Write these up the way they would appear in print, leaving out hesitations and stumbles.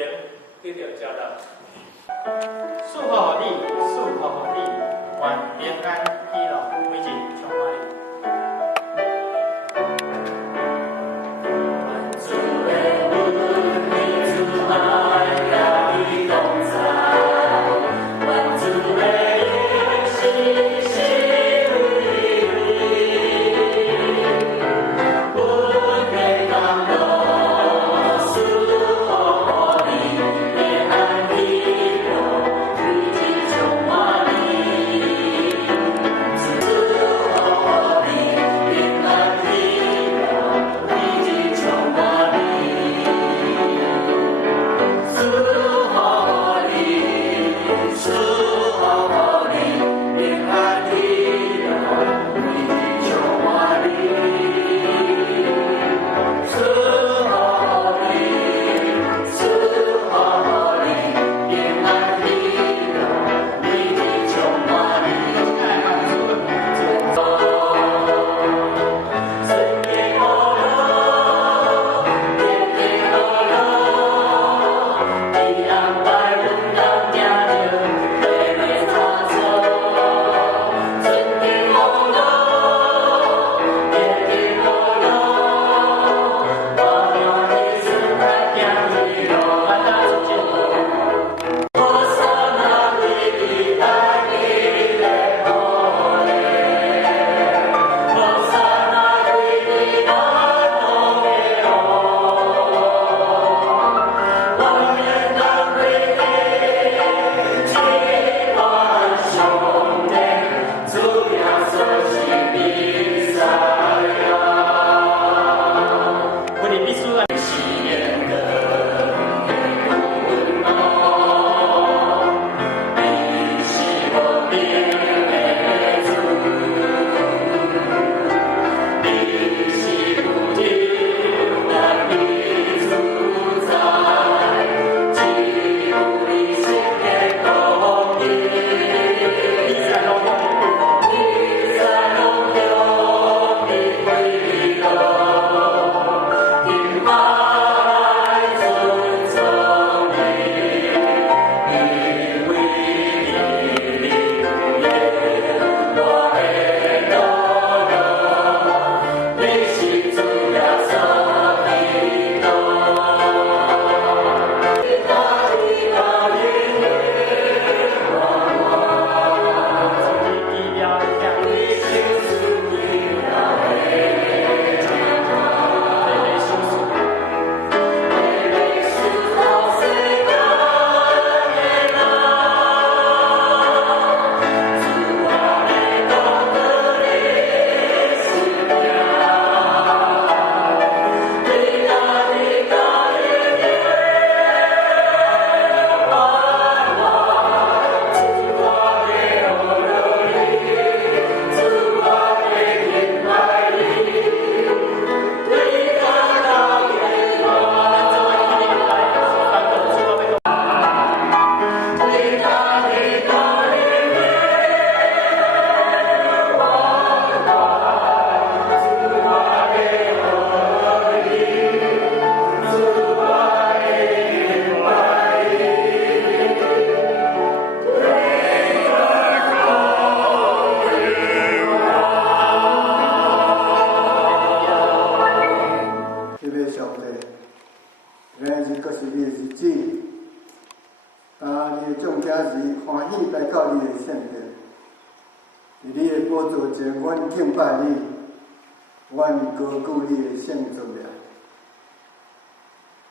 言得到家人。祝福你，祝福你，愿平安喜乐，每日充满你。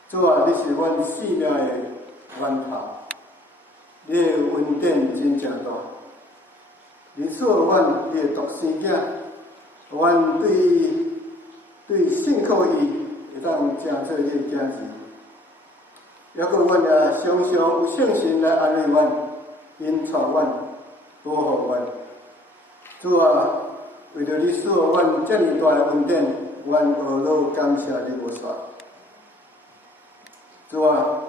主啊，你是阮生命的源头，你的恩典真正大。你赐阮你的独生囝，阮对信靠伊，会当成做你的囝子。还佫阮也常常有信心来安慰阮、引带阮、保护阮。主啊，为着你赐阮遮尔大的恩典，阮何乐感谢你无煞。主啊，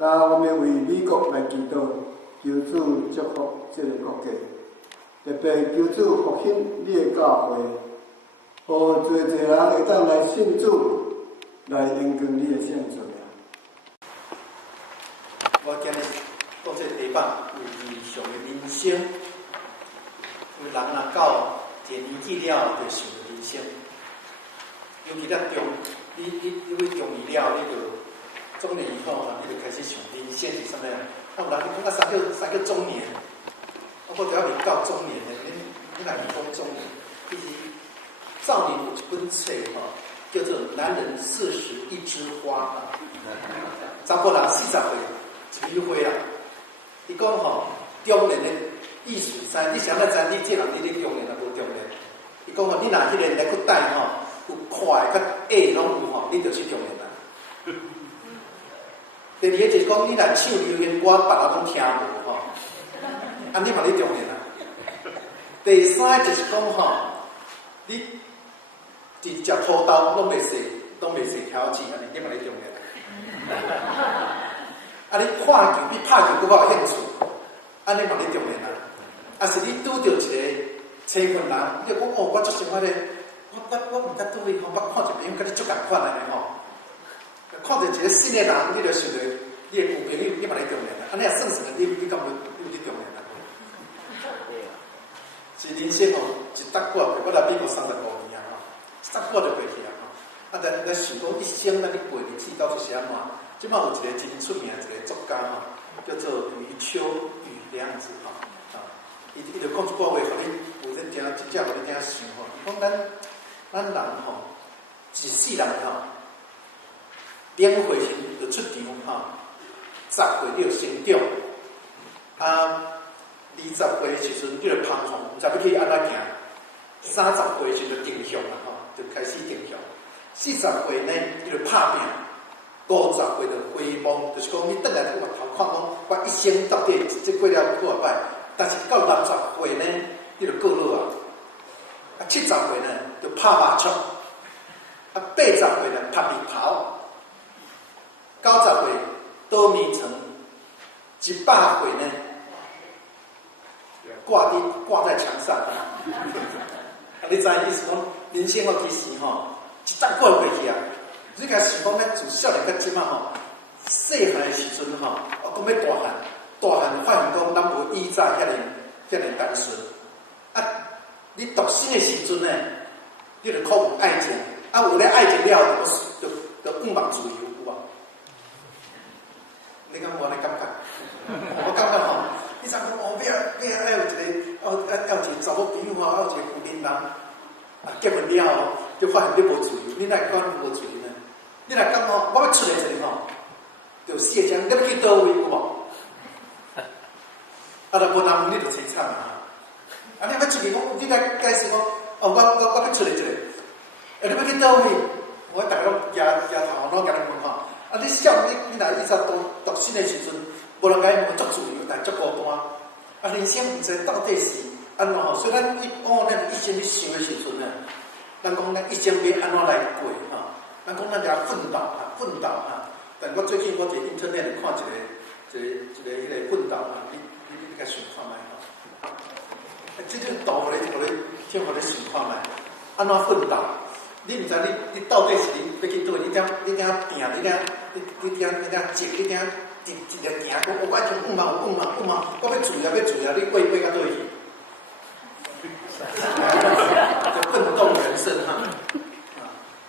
我们为美国来祈祷，求主祝福这个国家，特别求主复兴你的教会，互侪人会当来信主，来应用你的圣旨。我今日讲这个题目有理想的人生，因为人若到一个年纪了，就想着人生。尤其咱你要中年了，你就中年以后你就开始想人生是啥物啊？有人讲啥叫中年？我就还未到中年呢，你哪是讲中年？其实少年有一本册叫做《男人40一枝花》查甫人40岁一枝花啦。伊讲中年的意思你想要知你这人你中年啊无中年？伊讲你若迄个来去带有快甲矮拢有你就是中年啦。第二个就是讲你若唱流行歌，别人拢听无你嘛你中年啦。第三个就是讲你直接土豆拢袂洗挑子，你嘛你中年啦。你看球比拍球更较有兴趣，你嘛你中年啦。是你拄着一个青训人，你就讲我足想咧，我毋捌拄伊捌看一朋友甲你足共款安尼看到一个新的人，你就想着你的旧朋友，你嘛你中年啦。你若算算，你敢有你中年啦？是人生一搭过去，我来美国35年一搭过就过去但想讲一生你过日子到底是安怎？即摆有一个真出名一个作家叫做余秋雨这样子伊就讲一句话，互你有咧真正互你听想伊讲咱人一世人20岁时就出场10岁你就成长20岁的时阵你就彷徨，毋知要去安怎行；30岁时就定向就开始定向；40岁呢你就拍拼；50岁就回望，就是讲你转来回头看讲，我一生到底这过了好歹，但是到60岁呢，你就过落70岁呢就拍麻将，80岁呢拍地炮，90岁倒面床，100岁呢挂在墙上。你知意思讲，人生其实一搭过过去你甲想讲自少年到即仔细汉的时阵讲要大汉发现讲咱无以前遐尼单纯。你读书的时阵呢，你就渴望爱情，有了爱情了，就欲望自由有无？你敢有安尼感觉？我感觉你知讲要有一个查某朋友有一个有恋人，结婚了就发现你无自由，你哪会讲无自由呢？你若讲我要出来一个就卸妆，你要去倒位有无？就无人问你就凄惨你要出去讲，你来解释讲，我要出来一个，你要去倒位？我大家拢举头，拢甲你问你想你若以前读书的时阵，无人甲你问足自由，但足孤单。人生毋知到底是安怎所以咱咱一生去想的时阵咱讲咱一生要安怎来过咱讲咱要奋斗但我最近我伫 internet 看一个奋斗你甲想看卖这种道理互你听互你想看卖，安怎奋斗？你毋知你到底是你要去倒？你点拼？你点积？你点一直行？我一直梦，我要自由，你过到倒去？就奋斗人生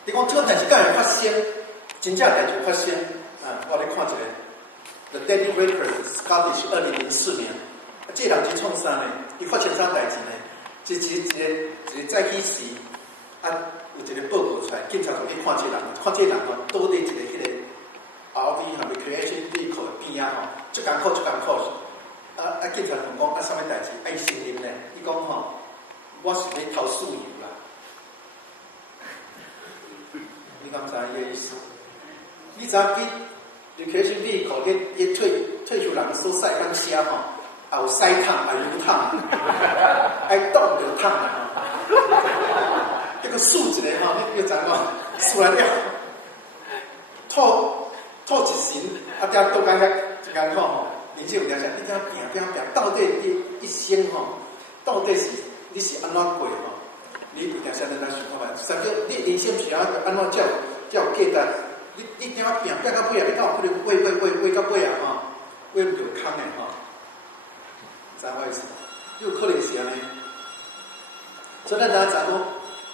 你讲这个代志敢会发生？真正代志发生我来看一个 The Daily Record Scottish 2004年，这人是创啥呢？伊发生啥代志呢？一个早起时有一个报告出来，警察就去看这人倒伫一个迄个 RV recreation vehicle 的边足艰苦。警察问讲啥物代志？伊承认呢？伊讲我是要偷豉油啦。你敢知伊个意思？你知去 recreation vehicle 迄退休人所使敢写有屎桶，有油桶，爱冻着桶这个数一个你要知数来了，吐一神，才倒感觉一艰苦人生有点啥？你怎拼，到底你一生到底是你是安怎过你有点啥在想看卖？甚至你人生是安怎才有价值？你点拼到尾你敢有可能为到尾挖唔到坑的吼，知我意思？有可能是安尼。所以咱知影讲，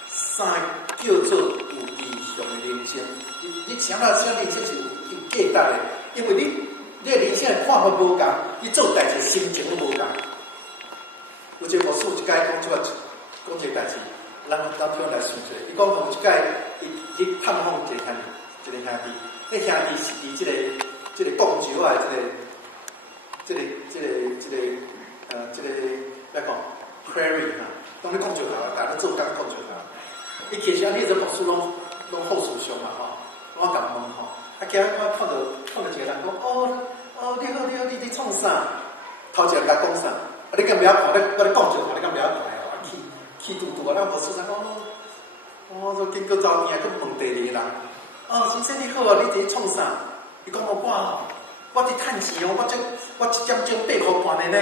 啥叫做有意向的人生？你想到啥人生是有价值的？因为你的人生看法无共，你做代志心情都无共。有一个牧师一解讲出来，讲一个代志，咱听来想一下。伊讲有一解，伊去探访一个兄弟，迄兄弟是伫即个广州啊，即个要讲 prairie 哈，当你广州头，大家做工广州头。伊其实你这牧师拢好思想嘛吼，我甲问吼，今日我看到一个人讲，你好，你创啥？头一个甲讲啥？你敢不要看？我咧讲就看，你敢不要看哦？气嘟嘟啊！咱无事啥讲，我经过走边，去问第二个人，先生你好啊，你伫创啥？伊讲我伫趁钱哦，我一点钟8块半的呢，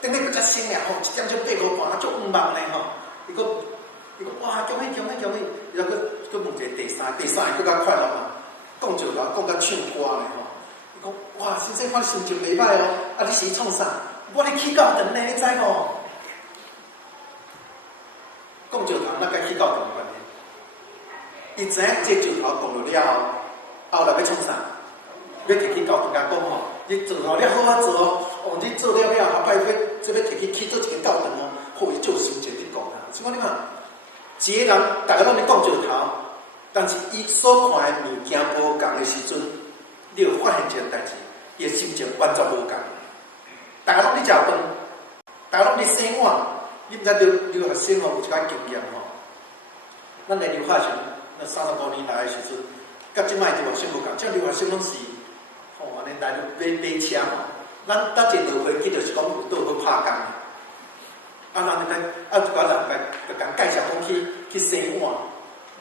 等你比较新俩吼，一点钟8块半，足5万呢吼。伊讲哇，恭喜！然后佮问一个第三个更加快乐嘛，讲就讲甲唱歌呢吼。伊讲哇，先生，我心情袂歹哦，你是创啥？我咧去教堂呢，你知无？讲教堂，咱甲去教堂有关系。伊知影这石头讲落了后来要创啥？要摕去教堂甲讲吼，你做好了好啊做哦，你做了后摆这要摕去做一个教堂哦，互伊做心情伫讲啊。所以你看，一个人大家拢咧讲石头，但是伊所看的物件无共的时阵，你会发现一件代志，伊的心情完全无共。大家拢咧食饭，大家拢咧洗碗，你毋知留学生有一寡经验吼。咱来留学生，那30多年来的时阵，甲即摆留学生无共，即留学生拢是安尼来买车吼。咱一落飞机就是讲有倒去拍工，人就讲就讲介绍讲去洗碗。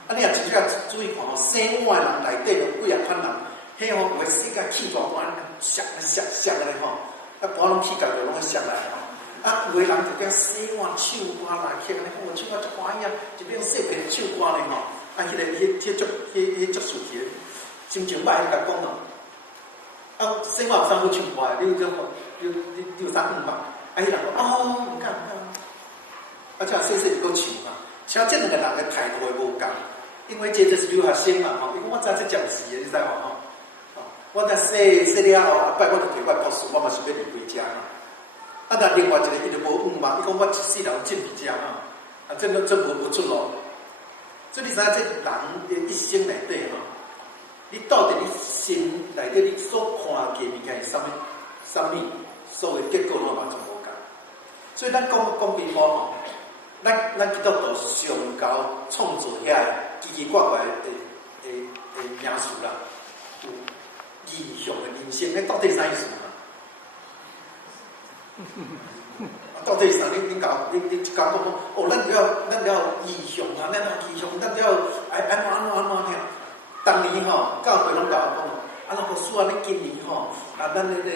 你也真正注意看吼，洗碗的人内底有几啊款人，迄有会洗甲气大碗，削安尼吼。我拢去到就拢会上来吼，有个人就惊洗碗唱歌来曲安尼，我唱歌足欢喜啊，一边洗边唱歌呢吼，迄足趣气，心情歹，甲讲咯，洗碗有啥好唱歌的？你有啥5万？迄人讲唔敢，这洗就搁唱嘛，像这两个人的态度会无共，因为这就是留学生嘛吼，因为我早在讲事的，你知无吼？我在洗了后，摆我就摕我博士，我嘛是要离开遮嘛。但另外一个伊就无5万，伊讲我一世人进伫遮嘛，这无出路。所以你知影这人的一生内底吼，你到底你心内底你所看见物件是啥物，所有结果拢嘛就无共。所以咱讲比方吼，咱基督徒上高创造遐奇奇怪怪的名词啦。意向的人生，那到底是啥意思嘛？到底是啥？你讲咱了意向啊，咱意向，咱了安怎听？当年吼，教会拢甲我讲，老师啊，你今年吼，咱那个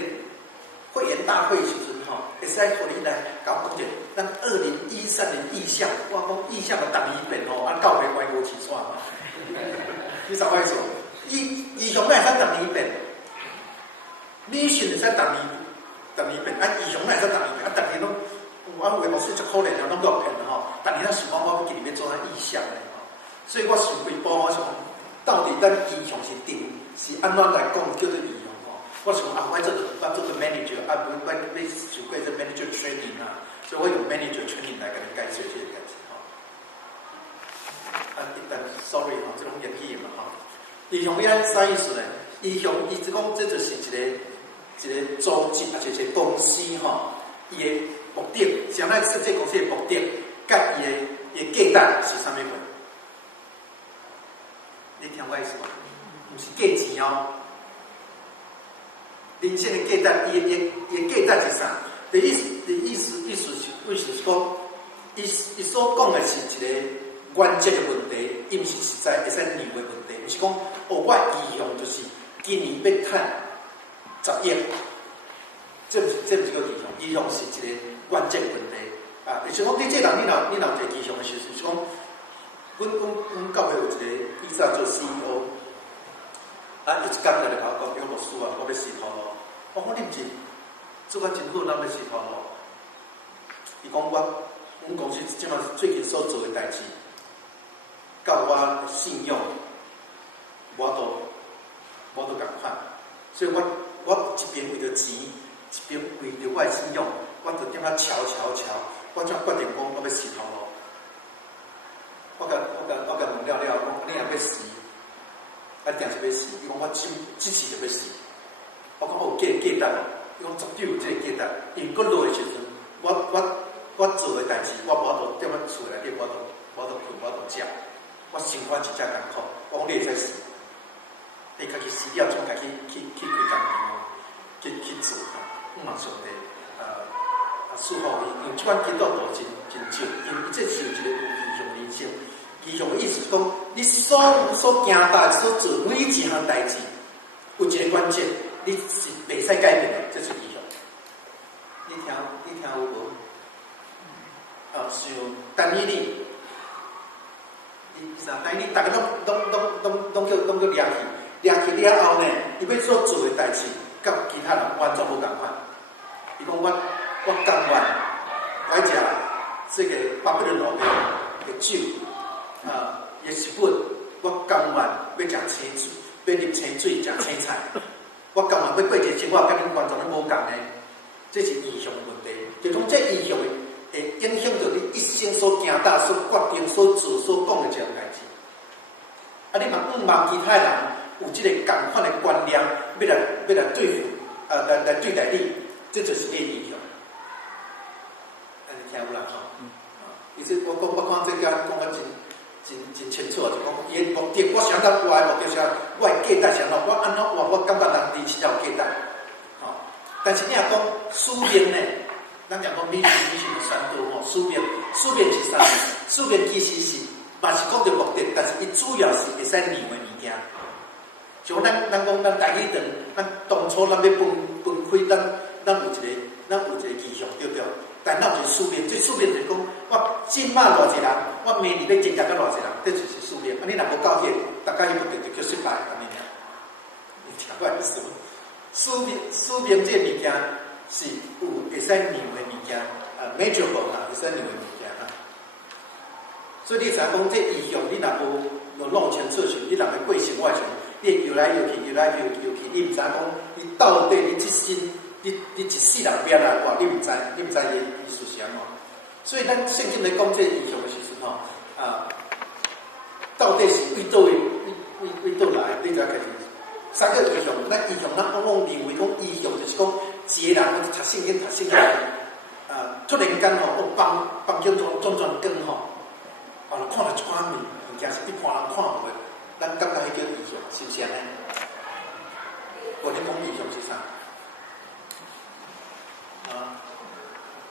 会员大会时阵吼，会使互你来甲我讲者，咱2013年意向，我讲意向的第2遍吼，教会关我起算嘛，你啥意思？意向会使第2遍。mission 会使第2遍，意向会使第2遍，逐年拢，我有个牧师足可怜啊，拢够骗吼，逐年咱想讲我今年要做啥意向咧吼，所以我想几步，我想到底咱意向是安怎来讲叫做意向吼？我想我做个 manager，我受过这 manager training 啊，所以我用 manager training 来甲你介绍这个代志吼。但 sorry 吼，这种言语嘛吼，意向你按啥意思咧？意向意思讲，这就是一个组织，也就是一个公司吼，伊的目的，像咱设计公司的目的，甲伊的价值是啥物款？你听我意思吗？不是价钱哦。人生的价值，伊的价值是啥？意思是讲，伊所讲的是一个原则的问题，伊毋是实在会使量的问题，毋是讲我意向就是。今年要趁10亿，这不是个意向，意向是一个关键问题啊！就是讲，你这人，你若提意向的时候，是讲，阮教会有一个以前做 CEO，伊一工来甲我讲，叫牧师啊，我要洗头咯，我讲你毋是做甲真好，咱要是头路。伊讲阮公司即马最近所做诶代志，甲我信用，我都共款。所以我一边为着钱，一边为着我诶信用，我就点啊瞧，我才决定讲我要死头路。我甲问了，讲你若要死，啊定是要死？伊讲我即次就要死。我讲我有价值哦，伊讲绝对有这个价值。因佫落诶时阵，我做诶代志，我无法度踮咧厝内底，我度困，我度食，我生活真正艰苦。我讲你会使死，你家己死了，总家己去开工厂去做。我嘛上帝赐福伊，因为即款基督徒真少，因为这是有一个有异象人生。异象的意思是讲，你所行大所做每一项代志，有一个关键，你是袂使改变的，这是异象。你听有无？像但以理，但以理，大家拢叫掠去了后呢，伊要所做的代志，甲其他人完全无共款。伊讲我甘愿来食这个巴比伦王的酒，也食物，我甘愿要食青水，要啉青水，食青菜，我甘愿要过一个生活，甲恁完全拢无共的，这是异象的问题。就讲这异象会影响到你一生所行大、所决定、所做、所讲的这样代志。你嘛毋望其他人有这个共款的观念，要来对付，来对待你，这就是你的异象。听有啦吼，其实我看这讲得真清楚，就讲伊的目的，我想到我的目的是，我的价值是喏，我安怎活，我感觉人人是要有价值，吼。但是你若讲使命呢，咱讲mission有三多吼，使命是啥？使命其实是嘛是讲着目的，但是伊主要是会使让的物件。像咱讲咱大起顿，咱当初咱要分开，咱有一个意向，对不对？但咱有一个使命，这使命就是讲，我今晚偌济人，我明年要增加到偌济人，这就是使命。你若无到迄，大家迄目的就叫失败，安尼尔。你听我意思无？使命这物件是有会使让的物件，measurable 啦，会使让的物件哈。所以你才讲这意向，你若无弄清楚时，你若要过生活时，你游来游去，你毋知讲，你到底你这生。你一世人变来活，你毋知伊意思是安怎？所以咱圣经来讲这异象的时阵吼，到底是为倒来？你就要开始三个异象。咱异象，咱往往认为讲异象就是讲一个人读圣经突然间吼，房间转光吼，看到一款物件是一般人看无的，咱感觉迄叫异象，是不是安尼？我咧讲异象是啥？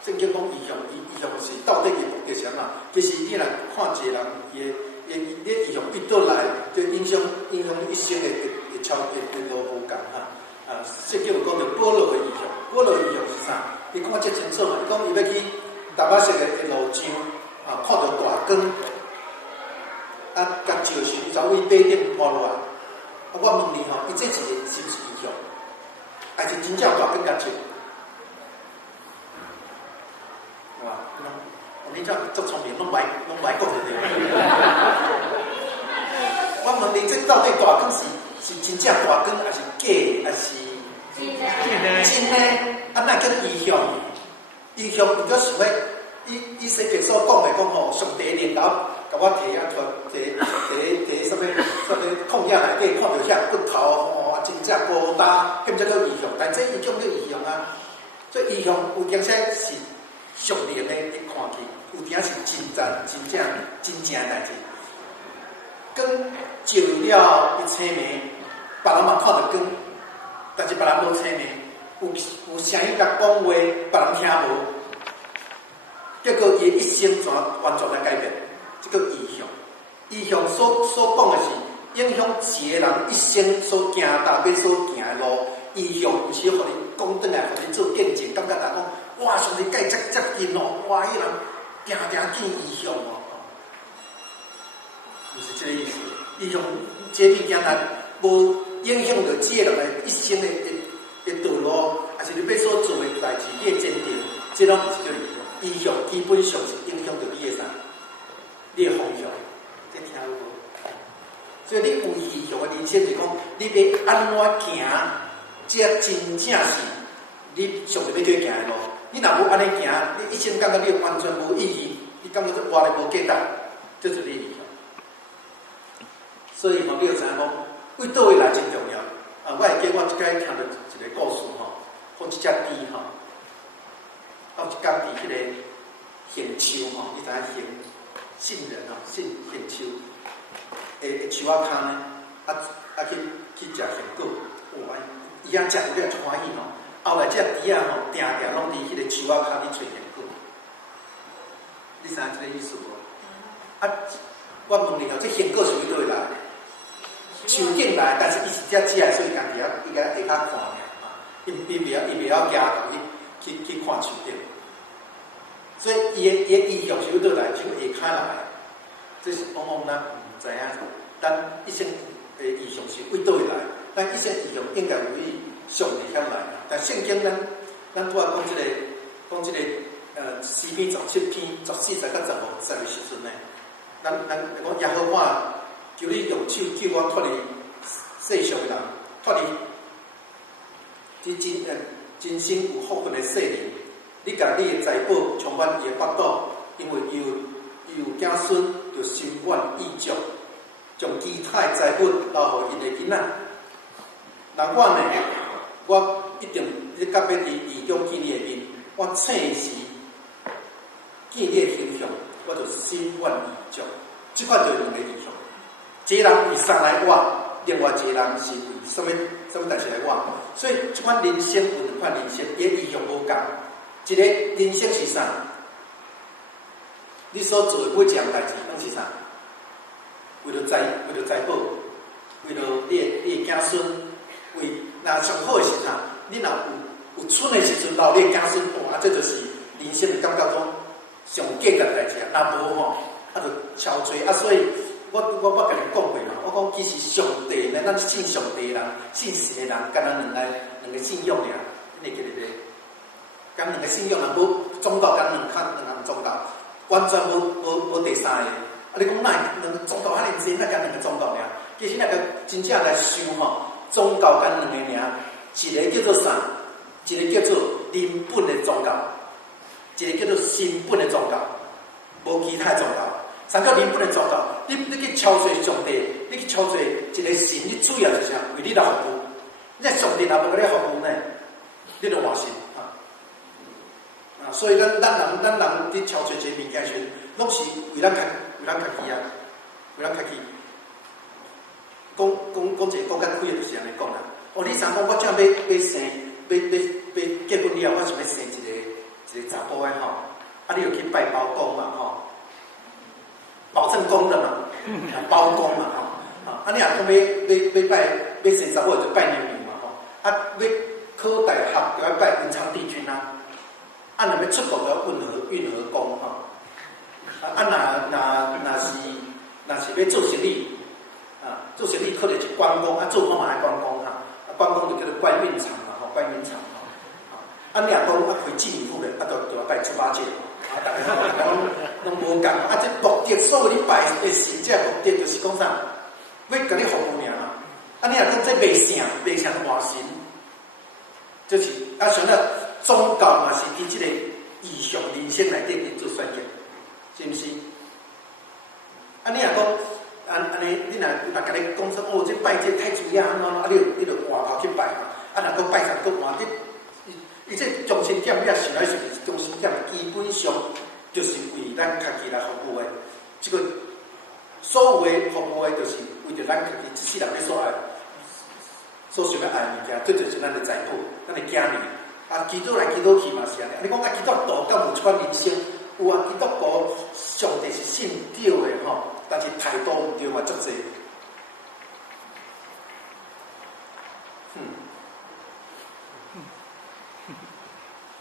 圣经讲异象是到底嘅目的是啥？其实你若看一个人，伊异象对倒来，就影响你一生嘅路无共哈。圣经有讲到保罗嘅异象，保罗异象是啥？你看这清楚嘛？你讲伊要去达马色嘅路上，看到大光，甲照神就为马顶拖落来。我问你吼，伊这是毋是异象？还是真正大光甲照？你这足聪明，拢歹讲就对。我问你，这到底大光是真正大光，还是假，还是真的？哪叫异象？异象如果想要，伊圣经所讲的讲吼，上帝领导，甲我摕什么空隙内底看到遐骨头真正高大，咁叫异象。但这一种叫异象啊，所以异象有当时是属灵的看去。有点是真正的代志，光照了伊青明，别人嘛看到光，但是别人无青明，有声音甲讲话，别人听无，结果伊一生完全来改变，这个异象。异象所讲的是影响一个人一生所行大要所行的路，异象有时互你讲转来，互你做见证，感觉大家讲哇，上帝介接近哦，哇，迄人。定见异象哦，就是这个意思。异象这物件，咱无影响到这个人的一生的道路，就是你要所做的代志，你的坚定，这拢毋是叫意向。意向基本上是影响到你的啥？你的方向。这听有无？所以你有意向的人生，就是讲你要安怎行，才真正是你上帝要叫行的路。你若无安尼行，你一生感觉你完全无意义，你感觉这活得无价值，这就是你意向。所以吼，你要知影讲，为倒位来真重要。我会记我即摆听到一个故事吼，讲一只猪吼，到一天伫迄个杏树吼，你知影杏仁吼，杏树，树仔骹呢，去食杏果，哇！伊食有了足欢喜吼。后来只猪仔吼，定定拢伫迄个树仔骹去找杏果。你知影即个意思无？我问你吼，这杏果是为倒位来？树顶来，但是伊是只食的，所以家己伊个下骹看尔，伊袂晓举头去看树顶，所以伊的意向是要倒来，就下骹来，这是往往咱毋知影，咱一生的意向是为倒来，咱一生意向应该为上帝遐来，但圣经咱拄仔讲即个诗篇17篇14到15节的时阵呢，咱讲耶和华。求你用手叫我脱离世上的人，脱离真心有福分的世人。你甲你的财宝充满伊的腹肚，因为伊有子孙，就心愿意足，将其他的财物留予因的囡仔。那我呢？我一定你甲要伫异乡见你的面，我醒时见你的形象，我就心愿意足。即款就是两个意向。一个人为啥来活，另外一个人是为什么代志来活？所以即款人生有两款人生，伊意向无共。一个人生是啥？你所做的每一样代志拢是啥？为了财宝，为了你的子孙，为那上好的是啥？你若有剩的时阵留你的子孙，这就是人生的感觉中上价值代志啊。若无吼，就超济啊，所以。我甲你讲过嘛，我讲其实上帝呢，咱信上帝的人、信神的人，敢若两个信仰尔，你会记得？敢两个信仰人无宗教，敢两项宗教，完全无第三个。你讲哪两个宗教遐尔济，那敢两个宗教尔？其实那个真正来想吼，宗教敢两个名，一个叫做啥？一个叫做人本的宗教，一个叫做神本的宗教，无其他宗教。啥叫人本的宗教？你去超越上帝，你去超越一个神，你主要是啥？为你来服务。你上帝若无甲你服务呢，你就换神啊！所以咱人伫超越一个物件时，拢是为咱家己啊，为咱家己。讲一个更较开的就是安尼讲啦。你想讲我怎要生，要结婚了，我想要生一个查甫的吼，你就去拜包公嘛吼。保证公的嘛，包公嘛吼，你若讲要生查某就拜娘娘嘛吼，要考大学就要拜文昌帝君啊，若要出国就要运河宫吼，若是要做生意做生意可能是关公做工嘛爱关公关公就叫做关运场嘛吼，关运场吼，你若讲开进一步的，就要拜猪八戒。大家拢无共，这目的所有你拜的神，这目的就是讲啥？要甲你服务尔嘛。你若讲这袂像换神，就是像那宗教嘛是伫即个意向人生内底做选择，是毋是？你若讲安尼，你若甲你讲说这拜这太子爷安怎，你就换头去拜嘛。若讲拜啥，佫换你。伊这中心点，你也想来想去，中心点基本上就是为咱家己来服务的。这个所有的服务的，就是为着咱家己一世人咧所爱、所想要爱的物件，这就是咱的财宝、咱的家人。基督来基督去嘛是安尼。你讲基督徒敢有这款人生？有啊，基督徒上帝是信对的吼，但是态度毋对嘛，足济。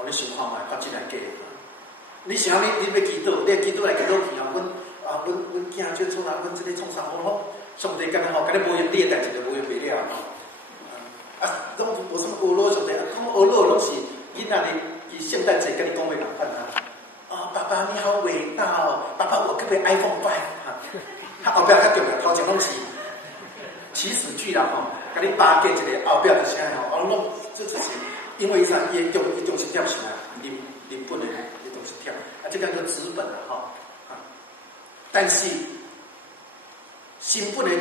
你想看卖，甲即个假。你想你要祈祷，你祈祷来祈祷去啊！阮囝即创啥？阮即个创啥？吼，上帝干吼，甲你无用你的代志就无用袂了吼。拢无什么恶罗上帝，讲恶罗拢是囡仔咧，伊圣诞节跟你讲袂共款啊！哦，爸爸你好伟大哦！爸爸我可不可以 iPhone 5哈？他后壁较重要，头前拢是起始句啦吼，甲你巴结一个后壁的啥吼，哦，拢这就是因为啥？伊重是点啥？日本的伊重是跳啊，这个叫资本啦吼啊。但是新本的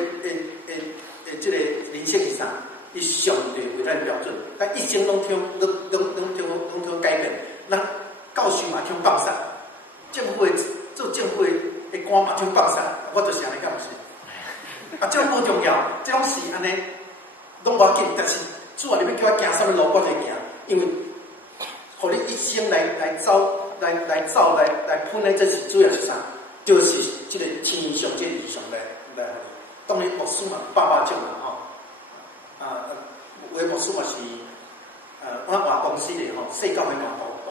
这个人性上，伊相对为咱标准，但一生拢听改变，咱教授嘛听放散，政府做政府的官嘛听放散，我就是安尼，敢毋是？啊，这无重要，这种是安尼，拢无要紧。但是主要你要叫我行什么路，我就行，因为，互你一生来喷的，这是主要是啥？就是这个天上这地上来。当然牧师嘛，爸爸种啦吼，有的牧师嘛是，我换公司咧吼，细教会嘛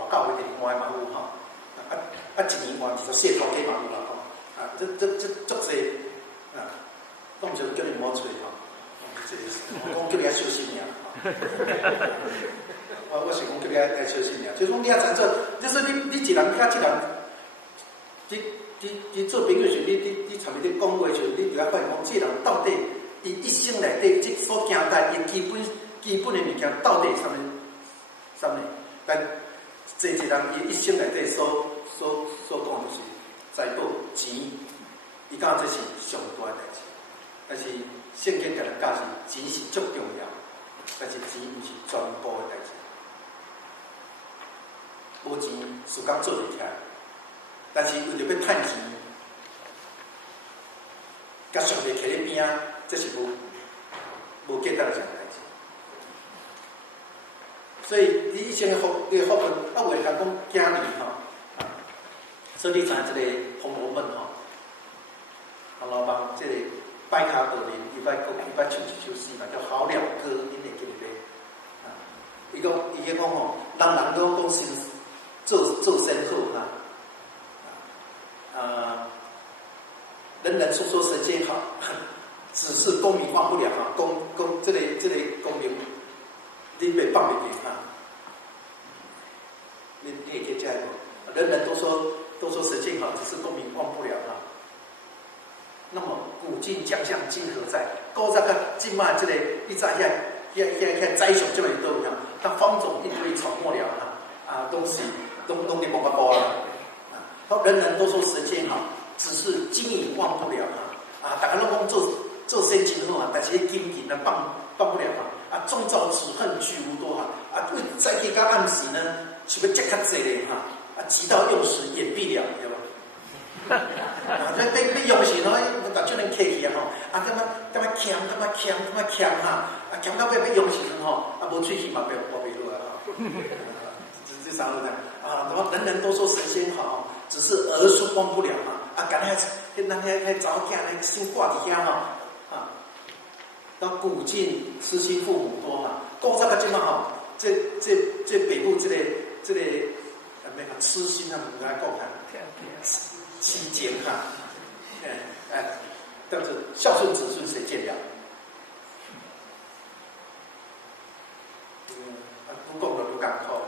大教会的换嘛有吼，一年换24头家嘛有啦吼，这足济啊，我毋是叫你唔好吹吼，我叫你爱小心尔，我是讲叫你爱小心尔，就是讲你要知做，就是你一人甲一人，你做朋友时，你参与咧讲话时，你就要发现讲，这人到底伊一生内底即所行代，伊基本的物件到底什么？但这一人伊一生内底所讲就是财宝钱，伊讲这是上大的代志。但是圣经甲咱教是钱是足重要，但是钱毋是全部的代志。无钱事工做袂起来。但是为着要趁钱，甲上帝徛咧边啊，这是无简单的一件代志。所以你以前的福分，为了讲囝儿吼，所以你知影这个《红楼梦》吼，红楼梦这个拜卡德林，伊捌唱一首诗嘛，叫《好了歌》，你会记得袂？伊讲吼，人都讲先做先好哈。人人说神仙好，只是功名忘不了哈。这个功名，你被放袂记哈。你也可以这样讲，人人都说神仙好，只是功名忘不了哈。那么古今将相今何在？古早个今嘛这个，你知遐宰相这么多呀，他方种一堆草没了哈，东西都给包包了。人人都说神仙好，只是金银忘不了大家拢讲做神仙好但是金银呢放不了终朝只恨聚无多为再去到暗时呢，是要接较济咧急到用时眼闭了，对吧？要用时呢，大家人客气干嘛强强到要用时无喙齿嘛，别落这三个人人都说神仙好，只是儿孙忘不了咱遐查某囝咧心挂伫遐到古今痴心父母多古早个即嘛这北部这个那个痴心唔爱讲期间但是孝顺子孙谁见了？不讲的不敢靠。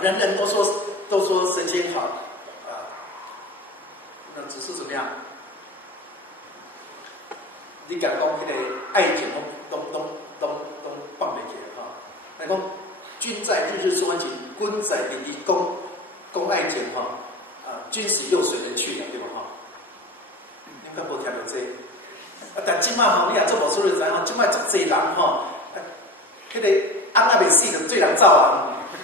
人人都说神仙好那只是怎么样？你讲迄个爱情都放袂起来讲君在日日说爱情，君在日日讲爱情君死又随人去了，对吧应该无听到这但今嘛你也做无出嚟知今嘛足济人迄个翁仔未死就做人走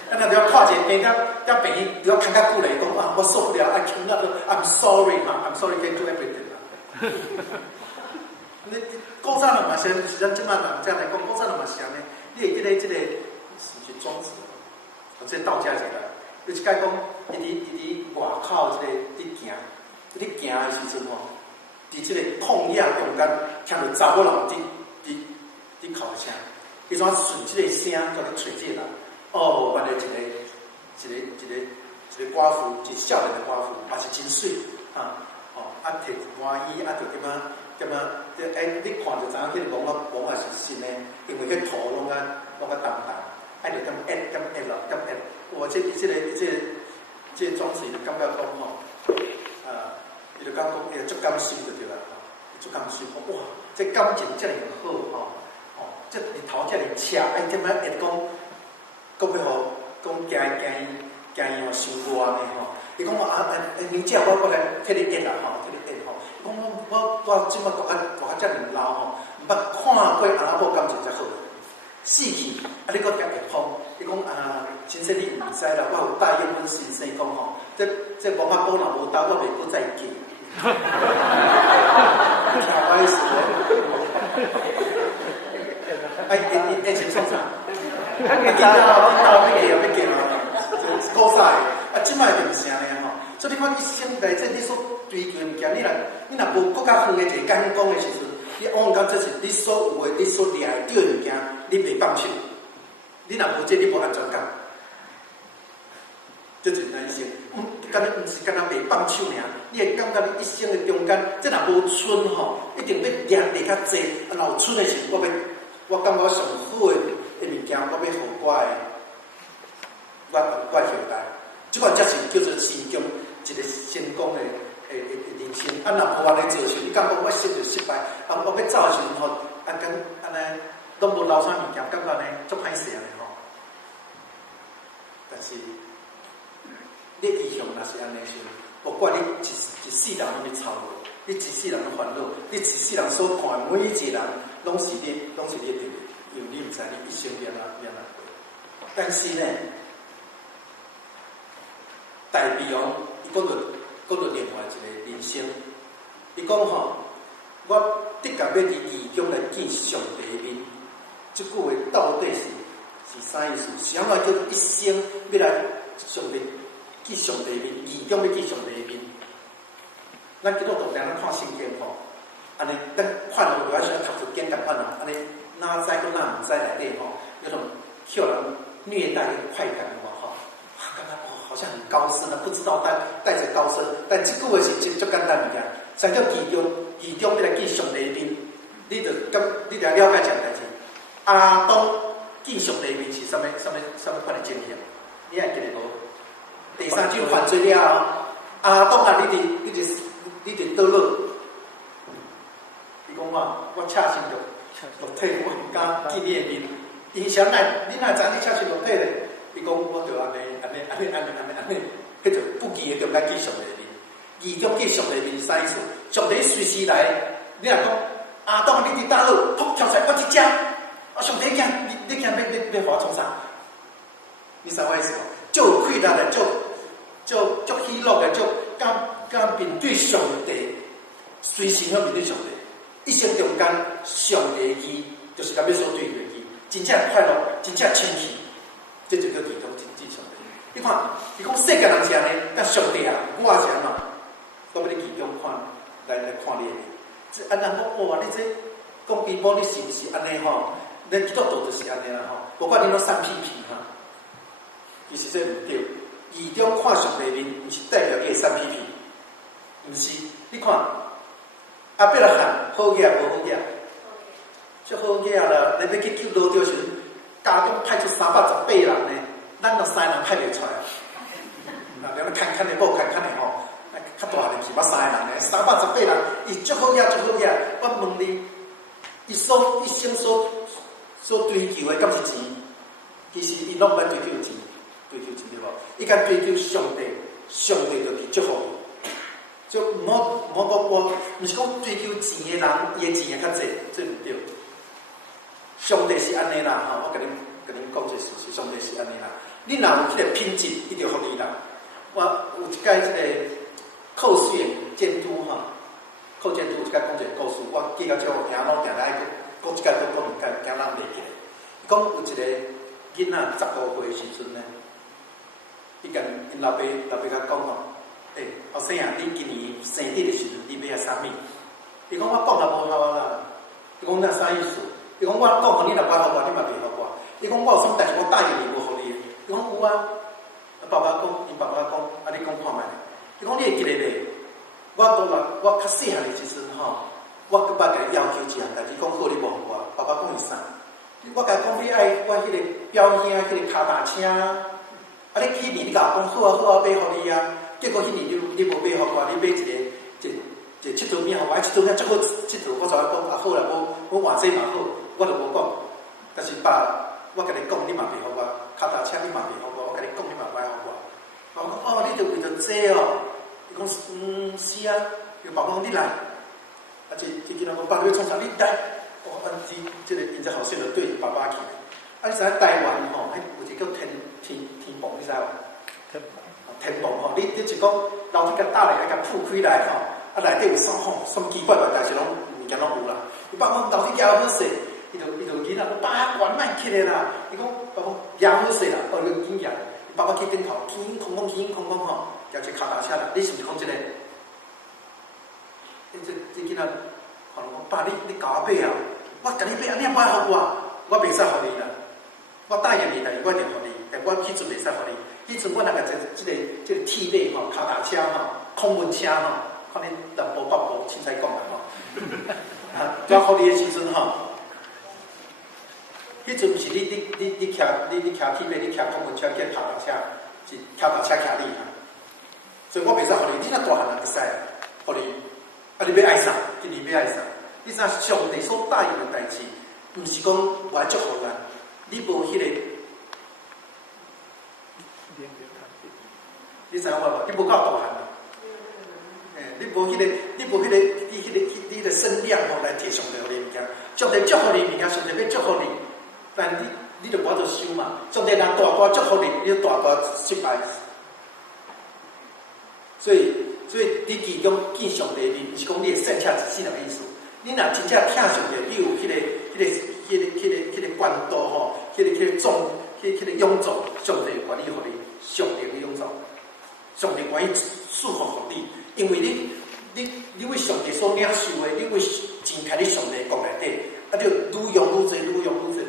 那你要看一个病要病你要看较久咧，讲我受不了，I cannot I'm sorry I'm sorry can't do everything 你古早人嘛是咱即摆人这样来讲，古早人嘛是安尼，你会这个是庄子，这道家一个，你是讲伊伫外口这个你行的时阵伫这个旷野中间听到查某人伫哭声，伊怎顺这个声叫你找这个人？原来一个寡妇，一个少年的寡妇，也是真水摕欢喜就点你看就知影，迄个毛也是新的，因为迄土拢啊重，就点咯，咁下。我这总是感觉讲吼，伊就讲伊足甘心就对啦，足甘心。哇，这感情遮尔好吼，这日头遮尔赤，点解会讲，讲要互讲惊伊吼伤热呢吼？伊讲明姐我来替你演啦吼，替你演吼。讲我即摆大家遮尔老吼，毋捌看过阿某感情遮好。死去，你搁夹会碰？伊讲先生你毋知啦，我有答应阮先生讲吼，这无法保若无答，我袂搁再嫁。听我意思咧？一起创啥？要嫁古早即摆就毋是安尼吼。所以你看一生内底你所追求物件，你若无搁较远的一个眼光的时阵。你往到这是你所有的、你所掠到的物件，你袂放手。你若无这，你无安全感。这就是咱一生，敢若毋是敢若袂放手尔，你会感觉你一生的中间，这若无春吼，一定要掠较济。若有春的时候，我感觉上好的物件，我要互我后代。即款才是叫做成功一个成功的。人生若无安尼做时，你感觉我失就失败，我要走的时阵吼，跟安尼拢无留啥物件，感觉呢足歹势安尼吼。但是你意向若是安尼时，不管你一世人拢咧操劳，你一世人拢烦恼，你一世人所看的每一个人，拢是你得的，因为你毋知你一生要哪过。但是呢，大比王伊讲到另外一个人生，伊讲吼，我的确要伫义中来见上帝面。即句话到底是啥意思？是安怎叫一生要来上帝见上帝面，义中要见上帝面？咱基督徒咱看圣经吼，安尼咱看落就要先读出简单看咯，安尼哪知搁哪毋知内底吼，那种叫人虐待的快感嘛吼，感觉好像很高深啊，不知道带着高深，但这句话是足简单物件。啥叫义中要来见上帝面？你着了解一件代志。阿当见上帝面是什么款的情形？你还记得无？第三种犯罪了，阿当啊，你伫倒落？伊讲我赤身落体，我毋敢见你的面。因想你哪知你赤身落体咧？伊讲我着安尼，迄就不义的中间见上帝面，义中见上帝面是啥意思？上帝随时来，你若讲阿当你伫倒落，噗跳出来，我一只，上帝惊，你惊要互我创啥？你知我意思无？就有快乐的，就喜乐的，就敢面对上帝，随时要面对上帝。一生中间，上帝义就是咱要所对的义，真正快乐，真正清气，这就叫义中见上帝。你看，伊讲世界人是安尼，但上帝啊，我也是安嘛，我要你义中看来看你的面。这安人讲哇，你这讲比波，你是毋是安尼吼？咱基督徒就是安尼啦吼，不管你拢散屁屁哈，其实这毋对。义中看上帝面，毋是代表伊会散屁屁，毋是。你看，阿伯来喊好嘢无好嘢，足好嘢啦！你要去救老着时，家中派出318人呢，咱就3人派袂出来。那了看的某看的吼，较大力气，捌3个人呢，318人，伊足好嘢，足好嘢。我问你，伊一生所追求的，敢是钱？其实伊拢毋免追求钱，对无？伊敢追求上帝，上帝就是祝福伊。就毋好讲我，毋是讲追求钱的人，伊的钱会较济，这毋对。上帝是安尼啦，吼！我甲恁讲一个事实，上帝是安尼啦。你若有迄个品质，伊就互你啦。我有一届即个扣税监督吼，扣监督有一届讲一个故事，我记到这我听拢定来讲一届都讲两届，惊人袂记咧。伊讲有一个囡仔15岁的时阵呢，伊甲因老爸甲讲吼。后生啊，你今年生日的时阵，你要啥物？伊讲我讲也无效啦。伊讲那啥意思？伊讲我讲互你若捌互我，你嘛袂互我。伊讲我有啥代志我答应你无互你？伊讲有啊。爸爸讲，因爸爸讲，你讲看觅。伊讲你会记得袂？我较细汉的时阵吼，我捌甲你要求一项代志，讲好你无互我。爸爸讲是啥？我甲讲你爱我迄个表兄，迄个脚踏车，啊，你去年你甲我讲好啊好啊，买互你啊，结果迄年你无买互我，你买一个佚佗饼互我，佚佗饼足好佚佗，我就讲啊好啦，无换这嘛好，我就无讲。但是爸，我甲你讲，你嘛袂互我，脚踏车你嘛袂互我，我甲你讲，你嘛袂互我。我讲哦，你着为着这哦，伊讲是啊，有爸讲你来，啊这囡仔讲爸你要创啥？你来。哦，这个因只后生就对爸爸去。啊，你知影台湾吼，迄有一个叫天蓬，你知无？天蓬吼，你是讲楼梯甲搭来，甲铺开来吼，啊内底有啥吼，什么奇怪怪代志拢物件拢有啦。伊爸讲楼梯夹好势，伊就囡仔讲爸关莫起来啦。伊讲爸讲夹好势啦，哦，你紧夹。爸爸去顶头，轻空空吼，夹一脚踏车啦。你是毋是讲这个？这囡仔。可能讲爸，你教我买啊！我甲你买，你也买互我袂使互你啦。我答应你，但是我一定互你，但我迄阵袂使互你。迄阵我那个这个铁马吼，脚踏车吼，空运车吼，看你南部北部凊彩讲啦吼。啊，我互你的时阵吼，迄阵毋是你骑铁马，你骑空运车，骑脚踏车，是脚踏车骑你哈。所以我袂使互你，你若大汉人会使互你。啊！你要爱啥？你要爱啥？你知上帝所答应的代志，毋是讲我祝福咱，你无迄个，你知影我无？你无够大汉啊！你无迄个，你的身量吼来摕上帝互你物件，上帝祝福你物件，上帝要祝福你，但你就无法度收嘛。上帝人大大祝福你，你就大大失败。所以你其中见上帝面，毋是讲你会剩下一世人的意思。你若真正疼上帝，你有迄个关度吼，迄个勇壮，上帝愿意互你上帝的勇壮，上帝愿意赐福互你，因为你为上帝所领受的，你为钱开伫上帝国内底，啊，你愈用愈多，愈用愈多。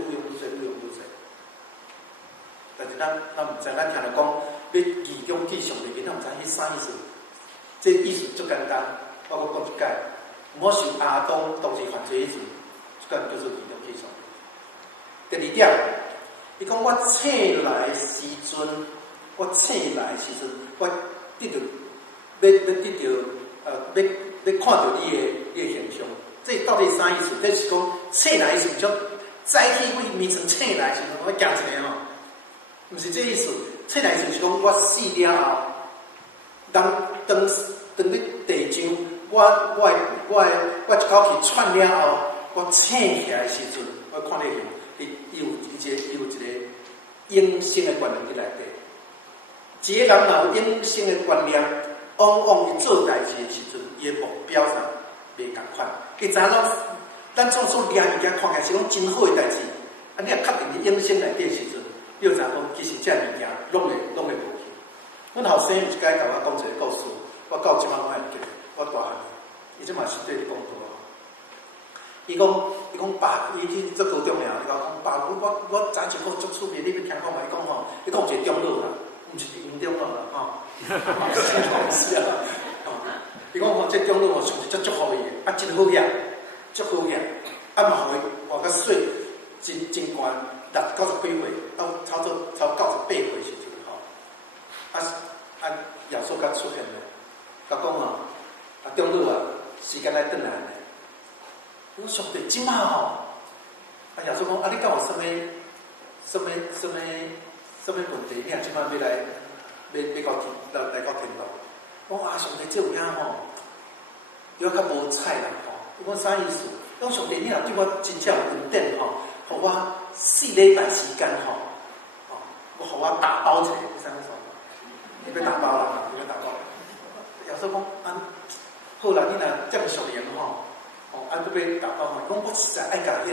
但是咱毋知，咱听着讲要义中见上帝，咱毋知迄啥意思。这意思足简单，我讲一解，莫受亚当当时犯罪意思，这个叫做义中见上帝。第二点，伊讲我醒来时阵，我得到要看到你的形象，这到底啥意思？这是讲醒来是毋像早起为眠床醒来时阵，我行一个吼，毋是这意思。醒来是讲我死了后。当你地上，我一口气喘了后，我醒起来的时阵，我看你伊有一个永生的观念伫内底。一个人若有永生的观念，往往伊做代志的时阵，伊的目标上袂共款。伊知影咱总所掠物件看起来是讲真好的代志，啊，你若确定你永生内底的时阵，你就知影讲其实这物件拢会无去。阮后生有一摆甲我讲一个故事，我到即摆我还记得。我大汉，伊即嘛是对你讲多。伊讲爸，伊去做高中了，伊讲爸，我早一个足趣味，你要听讲嘛？伊讲吼，伊讲一个中路啦，毋是云中路啦，吼。是啊，伊讲吼，这中路吼算是足好伊的，啊，真好养，足好养，啊嘛互伊活较水，真悬，90几岁，到超98岁时阵吼。耶稣甲出现了，甲讲吼，中路啊，时间来转来咧。我上帝即马吼，耶稣讲，你敢有什么问题？你即马要来到天堂？我讲上帝这有影吼，有较无彩啦吼。伊讲啥意思？讲上帝，你若对我真正有恩典吼，互我4礼拜时间吼，我互我打包一个，你知影啥？你要打包啦，你要打包。耶稣讲好啦，你若这么熟练吼，要打包吼，讲我实在爱甲迄个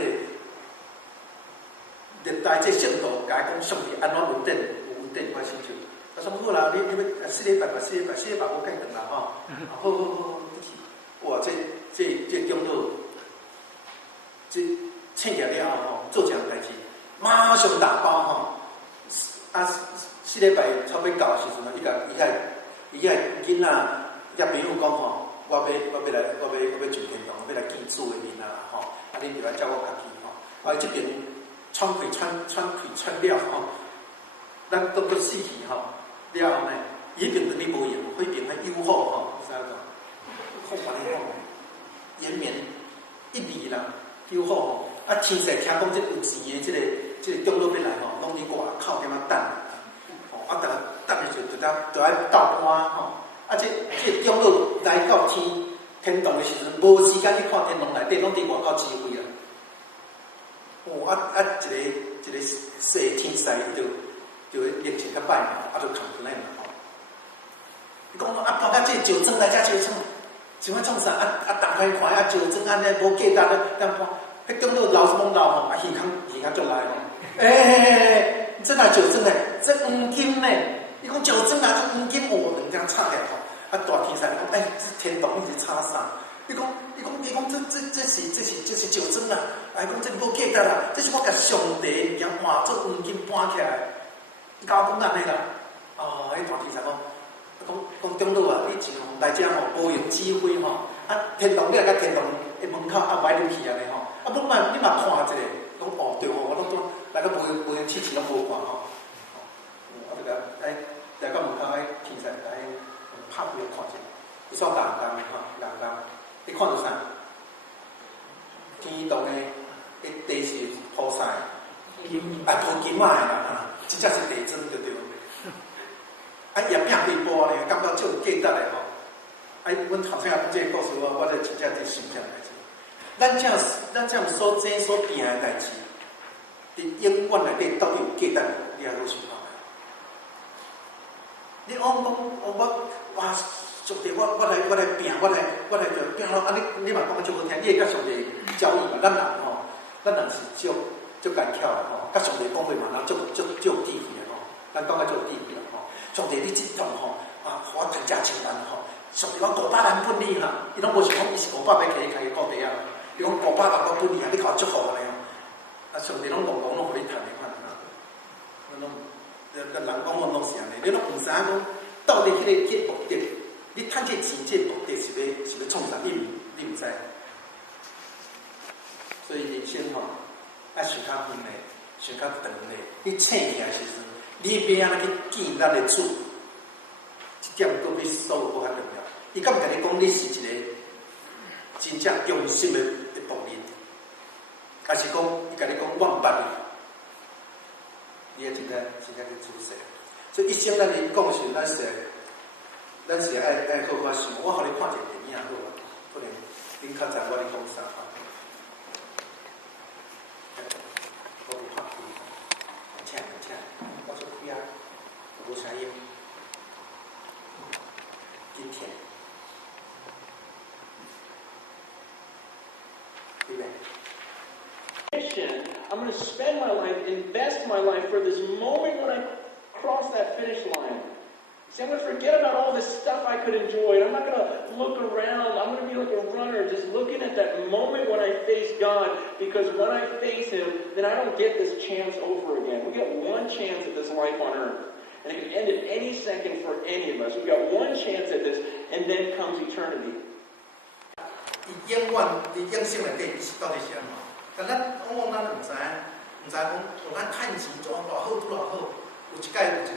历代这圣徒，甲伊讲上帝安怎有恩典我亲像。他说好啦，你要4礼拜吧，4礼拜我计长啦吼。好，不去。哇，这中路，这请假了后吼，做这样代志，马上打包吼。4礼拜差不多到的时阵，伊个囡仔，伊朋友讲吼，我要上天堂，我要来见主的面啦吼，你就来叫我家己吼。这边喘气了吼，咱当作死去吼，了后呢，伊一定对你无用，会变得诱惑吼，知影无？好烦的吼，延绵一年啦，诱惑吼，啊，天势听讲这有钱的这个中老要来吼，拢伫外口点啊等，吼，啊，逐个等的时候就爱斗官吼，啊，这中老来到天堂的时阵，无时间去看天堂内底，拢伫外口指挥啊。哦，一个细天使就热情较歹嘛，就complain啦吼。伊讲搬到这石庄来遮石庄，想要创啥？打开看石庄安尼无价值咧，咱看，迄中老老是讲老吼，鱼坑足来吼。这哪石庄咧？这黄金咧？伊讲石庄啊，这黄金哦，两张插起来吼。大天使讲，这天堂一直插啥？伊讲，这是石庄啦。讲这无价值啦，这是我甲上帝物件换做黄金搬起来。伊甲我讲安尼啦。迄大天使讲中老啊，你就来遮吼，无用指挥吼。天堂你来甲天堂的门口买入去安尼吼。你嘛看一下，讲对吼，我拢都来到无用试试拢无看吼。我就甲来到门口天使来拍开看者，伊煞人工，你看到啥？天堂的地是铺晒，涂金仔的啦，真正是地砖就对。叶片几波呢，感觉足有价值的吼。阮头先讲这个故事，我就真正伫想起来。咱这样所做所拼的代志，伫永远内底到底有价值，你还好想看。你讲我上帝，我来拼，我来就拼咯。你嘛讲足好听，你会甲上帝交易嘛？咱人是足干巧的吼，甲上帝讲话嘛，足有智慧的吼。咱讲甲足有智慧啦吼。上帝，你这种吼我赚价千万吼，上帝我500万本你哈，伊拢无想讲伊是500要开个股地啊，伊讲500万我本你啊，你甲我祝福安尼吼。上帝拢拢互你趁的款啊，人讲我拢是安尼，你拢毋知影讲到底迄个目的。你趁这钱，这目的是要创啥？你毋知。所以人生吼，爱想较远嘞，想较长嘞。你醒起来时阵，你要安尼去见咱的主，这点都比所有搁较重要。伊敢甲你讲，你是一个真正用心的仆人，还是讲伊甲你讲我毋捌你，你也真正去注视。所以一生咱咧讲的时候，咱是爱好好想，我互你看一个电影好啊，可能恁较知我咧讲啥啊？我咧看开，请，我做开啊，无声音，今天，对不对？ I'm going to spend my life, invest my life for this moment when I cross that finish line. See, I'm going to forget about all this stuff I could enjoy. I'm not going to look around. I'm going to be like a runner, just looking at that moment when I face God. Because when I face Him, then I don't get this chance over again. We get one chance at this life on earth. And it can end at any second for any of us. We've got one chance at this, and then comes eternity. 伊永远伫永生内底是到底是安怎？但咱往往咱毋知讲，咱趁钱做偌好拄偌好。有一届有一个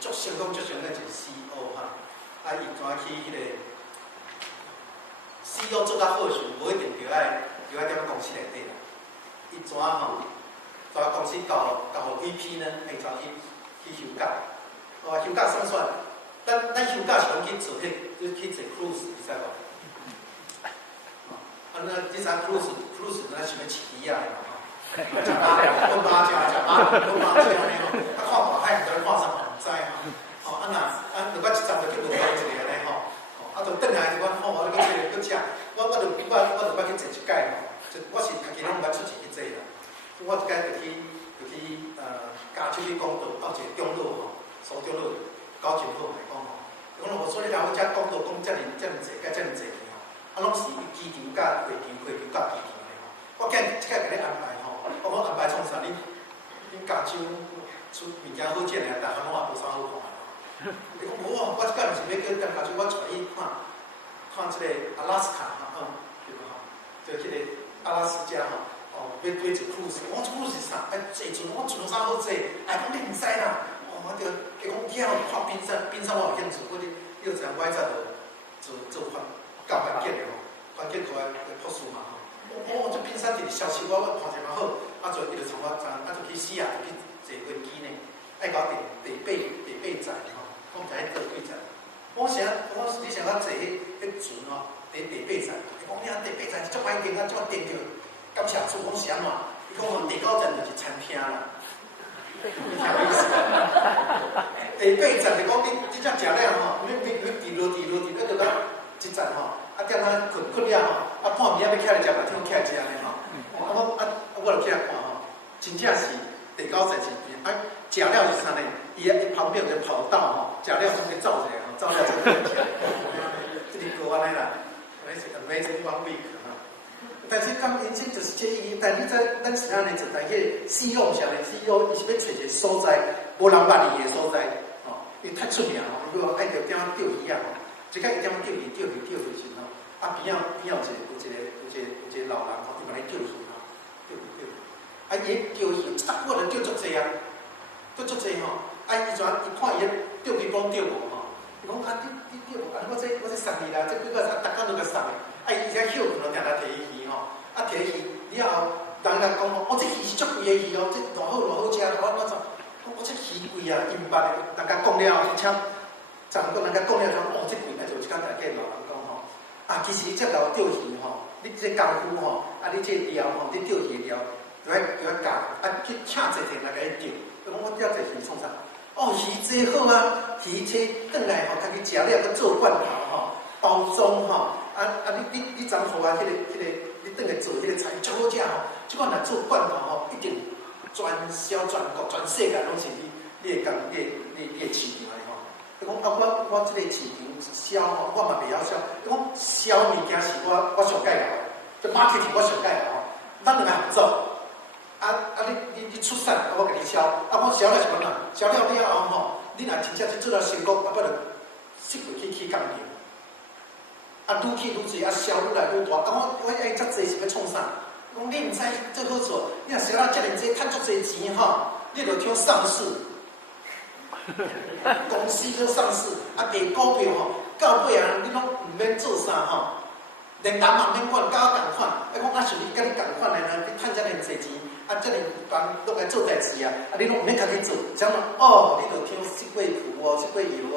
足成功的一个 CEO 哈，伊怎去迄个 CEO 做甲好时，无一定着爱踮公司内底啦。伊怎吼，踮公司交互 VP 呢，会怎去休假？休假算算，咱休假是拢去做去坐 cruise， 你知无？那这啥 cruise， 咱想要骑鱼啊嘛吼，食饱，讲饱食安尼吼，看大海，毋知看啥，毋知吼，如果一站就去落海一个安尼吼，就转来就讲我咧去坐，我就去坐一届吼，我是家己拢毋捌出钱去坐啦，我一届就去加出去讲道，到一个中老吼，苏中老搞真好来讲吼，讲我说你来我遮讲道讲遮尔济，甲遮尔济。拢是机场甲会场甲机场的吼。我今即个甲你安排吼，我安排创啥？恁加州出物件好见诶，逐项拢也无啥好看。你讲我即个毋是要叫加州，我带伊看即个阿拉斯加吼，对无吼？就迄个阿拉斯加吼，要一苦事，我这苦是啥？坐船，我船啥好坐？讲你唔知啦，我就讲去看冰山，冰山我有兴趣，你有知我早做教环境的环境科的博士嘛这冰山伫消息我看者嘛好，就伊就从我就去死啊，就去坐飞机呢，爱搞第八站我唔知倒几站。你想要坐迄船第八站，伊讲你第八站是足歹订啊，足订着。感谢主，讲是安怎？伊讲第9站就是餐厅啦。你听我意思？第8站就讲你只食了你伫落，那就到一站点仔困了半暝要起来食，嘛听起来食呢我就起来看真正是第9站是食了是啥呢？伊旁边有个跑道食了就去走者走了就起来。这个过安尼啦，那是 amazing one week。但是讲人生就是这意义，但你咱是安尼做，但迄使用上的使用，伊是要找一个所在，无人捌伊的所在，因为太出名如果爱着点仔钓鱼一摆一点钓鱼时边有一个老人伊嘛咧钓鱼伊钓鱼，我就钓足济足济伊看伊钓鱼帮钓无伊讲你钓无我这送你啦，这几个逐工都甲送的。伊才休困定定摕伊鱼摕伊鱼了后，人甲讲我这鱼是足贵的鱼这偌好食，我这鱼贵啊，伊毋捌的，人甲讲了后，而且昨人甲讲了后，这贵，就一工大家老人讲其实这条钓鱼你这功夫你这钓你钓鱼钓，就要教去请一个人甲伊钓，讲我钓这鱼创啥？鱼这好啊，鱼这转来家己食了，佮做罐头包装你昨好迄个，你转来做迄个菜，足好食即款若做罐头一定全销全国全世界拢是你的市场的伊讲我即个市场销我嘛袂晓销。伊讲销物件是我上介绍的，这 marketing 我上介绍咱两个合作。你出产我甲你销，我销了是安怎？销了后你若真正去做了成功，不就适回去工业。愈去愈济，销愈来愈大。我遮济是要创啥？讲你毋知这好做，你若销了遮尔济，赚足济钱你就听上市，公司就上市，卖股票到尾你拢毋免做啥连人嘛免管，甲我共款。讲像你甲你共款的呢，你赚遮尔济钱，遮尔帮拢来做代志你拢毋免家己做，像你就听雪桂葡雪桂油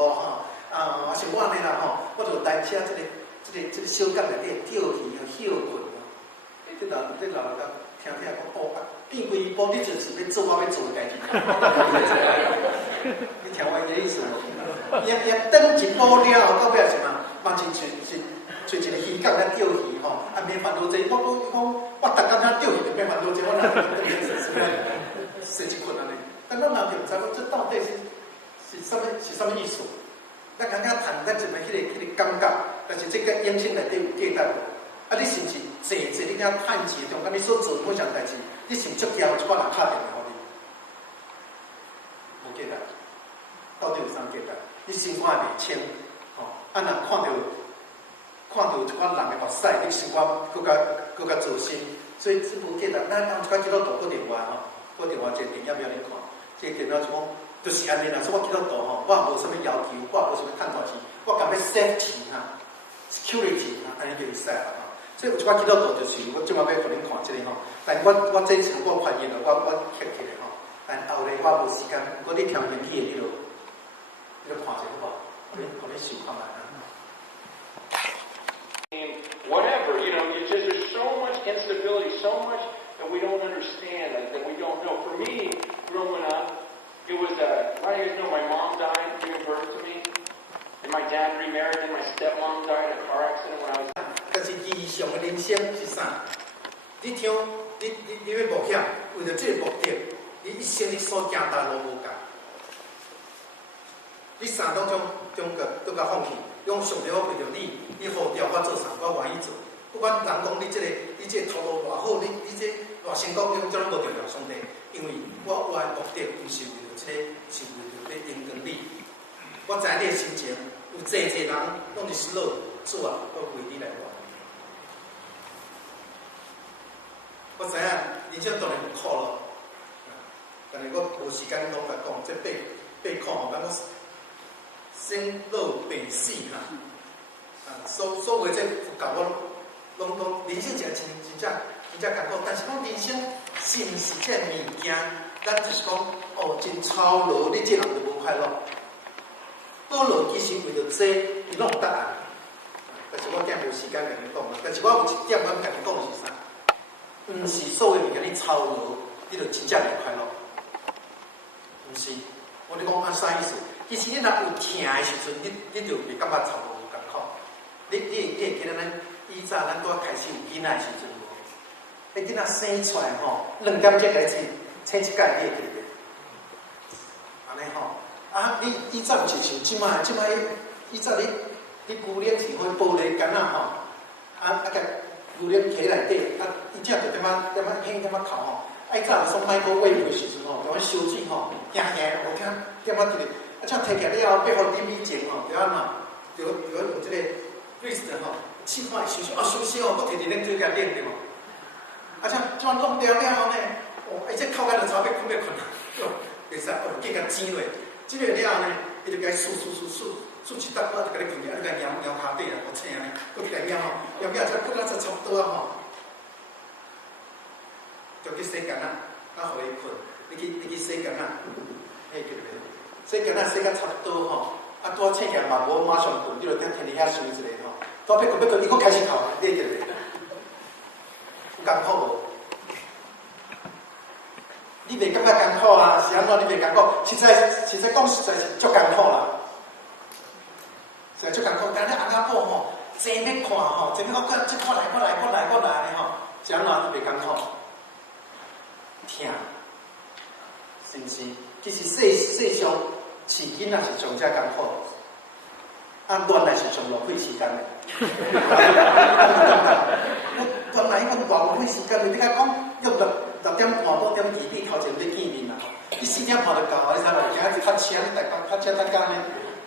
像我安尼啦我就单车这个小港内底钓鱼休困这老人家听讲变规波，你就是要做我要做的代志。你听我的意思无？也等一步了后，到尾是嘛？嘛是找一个渔港来钓鱼免烦恼济。我逐工遐钓鱼就免烦恼济，我哪会生一困安尼？但咱人就毋知讲这到底是什么意思？咱刚刚谈咱一个迄个感觉，但是这个眼睛内底有记得无？你是毋是坐你遐趁钱中间你所做每项代志，你是毋是足骄傲？一寡人敲电话互你，无记得，到底有啥记得？你心肝会袂清人看到一寡人的目屎，你心肝更加做心，所以无记得。咱当一寡基督徒打电话打电话一个电影要你看，这个电话就讲。就是安尼啦，所以我基督徒我无啥物要求，我无啥物趁大钱，我感觉 safety security 安尼就会使啦所以有一寡基督徒就是我即摆要互恁看即个但我这次我翻译了，我刻起来但后来我无时间，如果你听原语的，你就看一下好无？互恁想看卖Whatever, it's just there's so much instability, so much that we don't understand, that we don't know. For me, growing up, it was a lot of you guys know my mom died giving birth to me, and my dad remarried, and my stepmom died in a car accident when I was. 但是意义上的人生是啥？你听，你要冒险，为了这个目的，你一生你所行的路无共。你啥拢都甲放弃，用上帝我为着你好调我做啥，我愿意做。不管人讲你这个头路偌好，你这偌成功，你这拢无重要上帝，因为我活的目的不是为了这个，是为了要认同你。我知你的心情，有济人拢是失落，主啊，我为你来活。我知影人生当然有苦咯，但是我无时间拢来讲，这八苦吼，咱讲生老病死哈，所谓这佛教拢人生真艰苦，但是讲人生是毋是这物件，咱就是讲真操劳，你这人就无快乐。报劳其实为着这，伊拢有答案。但是我今无时间甲你讲啦。但是我有一点我甲你讲是啥？毋是所有物件你操劳，你就真正会快乐。毋是，我咧讲按啥意思？其实你若有疼的时阵，你就袂感觉操劳有艰苦。你会记得咱以前咱拄开始有囡仔的时阵无？迄囡仔生出来吼，2点钟来生一届，你会记得？安尼吼。啊！你以前是像即摆以前你牛奶是会玻璃干仔吼，甲牛奶摕内底，伊只就点仔轻点仔扣吼。以前送买个喂的时阵吼，甲阮烧水吼，轻有听点仔一个，只摕起来了后，背后点米前吼，就安怎，就用即个 wrist 吼，试看烧烧烧哦，搁摕伫冷水甲冷对无？即弄掉了后呢，伊这口干就差要困袂困啦，袂使计甲煎落。即个了后呢，伊就甲伊数一搭，我就甲你困起，你甲摇骹底啦，好青呢，搁起来摇吼，摇起来再困到差不多啊吼，就去洗干互伊困，你去洗干迄叫咩？洗干洗到差不多吼，拄醒起来嘛无马上困，你就踮伫遐想一下吼，要困，伊搁开始哭，你叫咩？有艰苦无？你袂感觉艰苦啊？是安怎？你袂艰苦？实在讲实在是足艰苦啦，实在足艰苦。但你翁仔某吼，坐要看吼，坐要看，即看来吼，是安怎就袂艰苦？疼，是毋是？其实世上饲囡仔是上遮艰苦，恋爱是上浪费时间的。恋爱迄个浪费时间，你甲讲要6点半到点2点头前要见面啦，你4点半就到啊！你知无？今仔日搭车，你搭车搭工呢？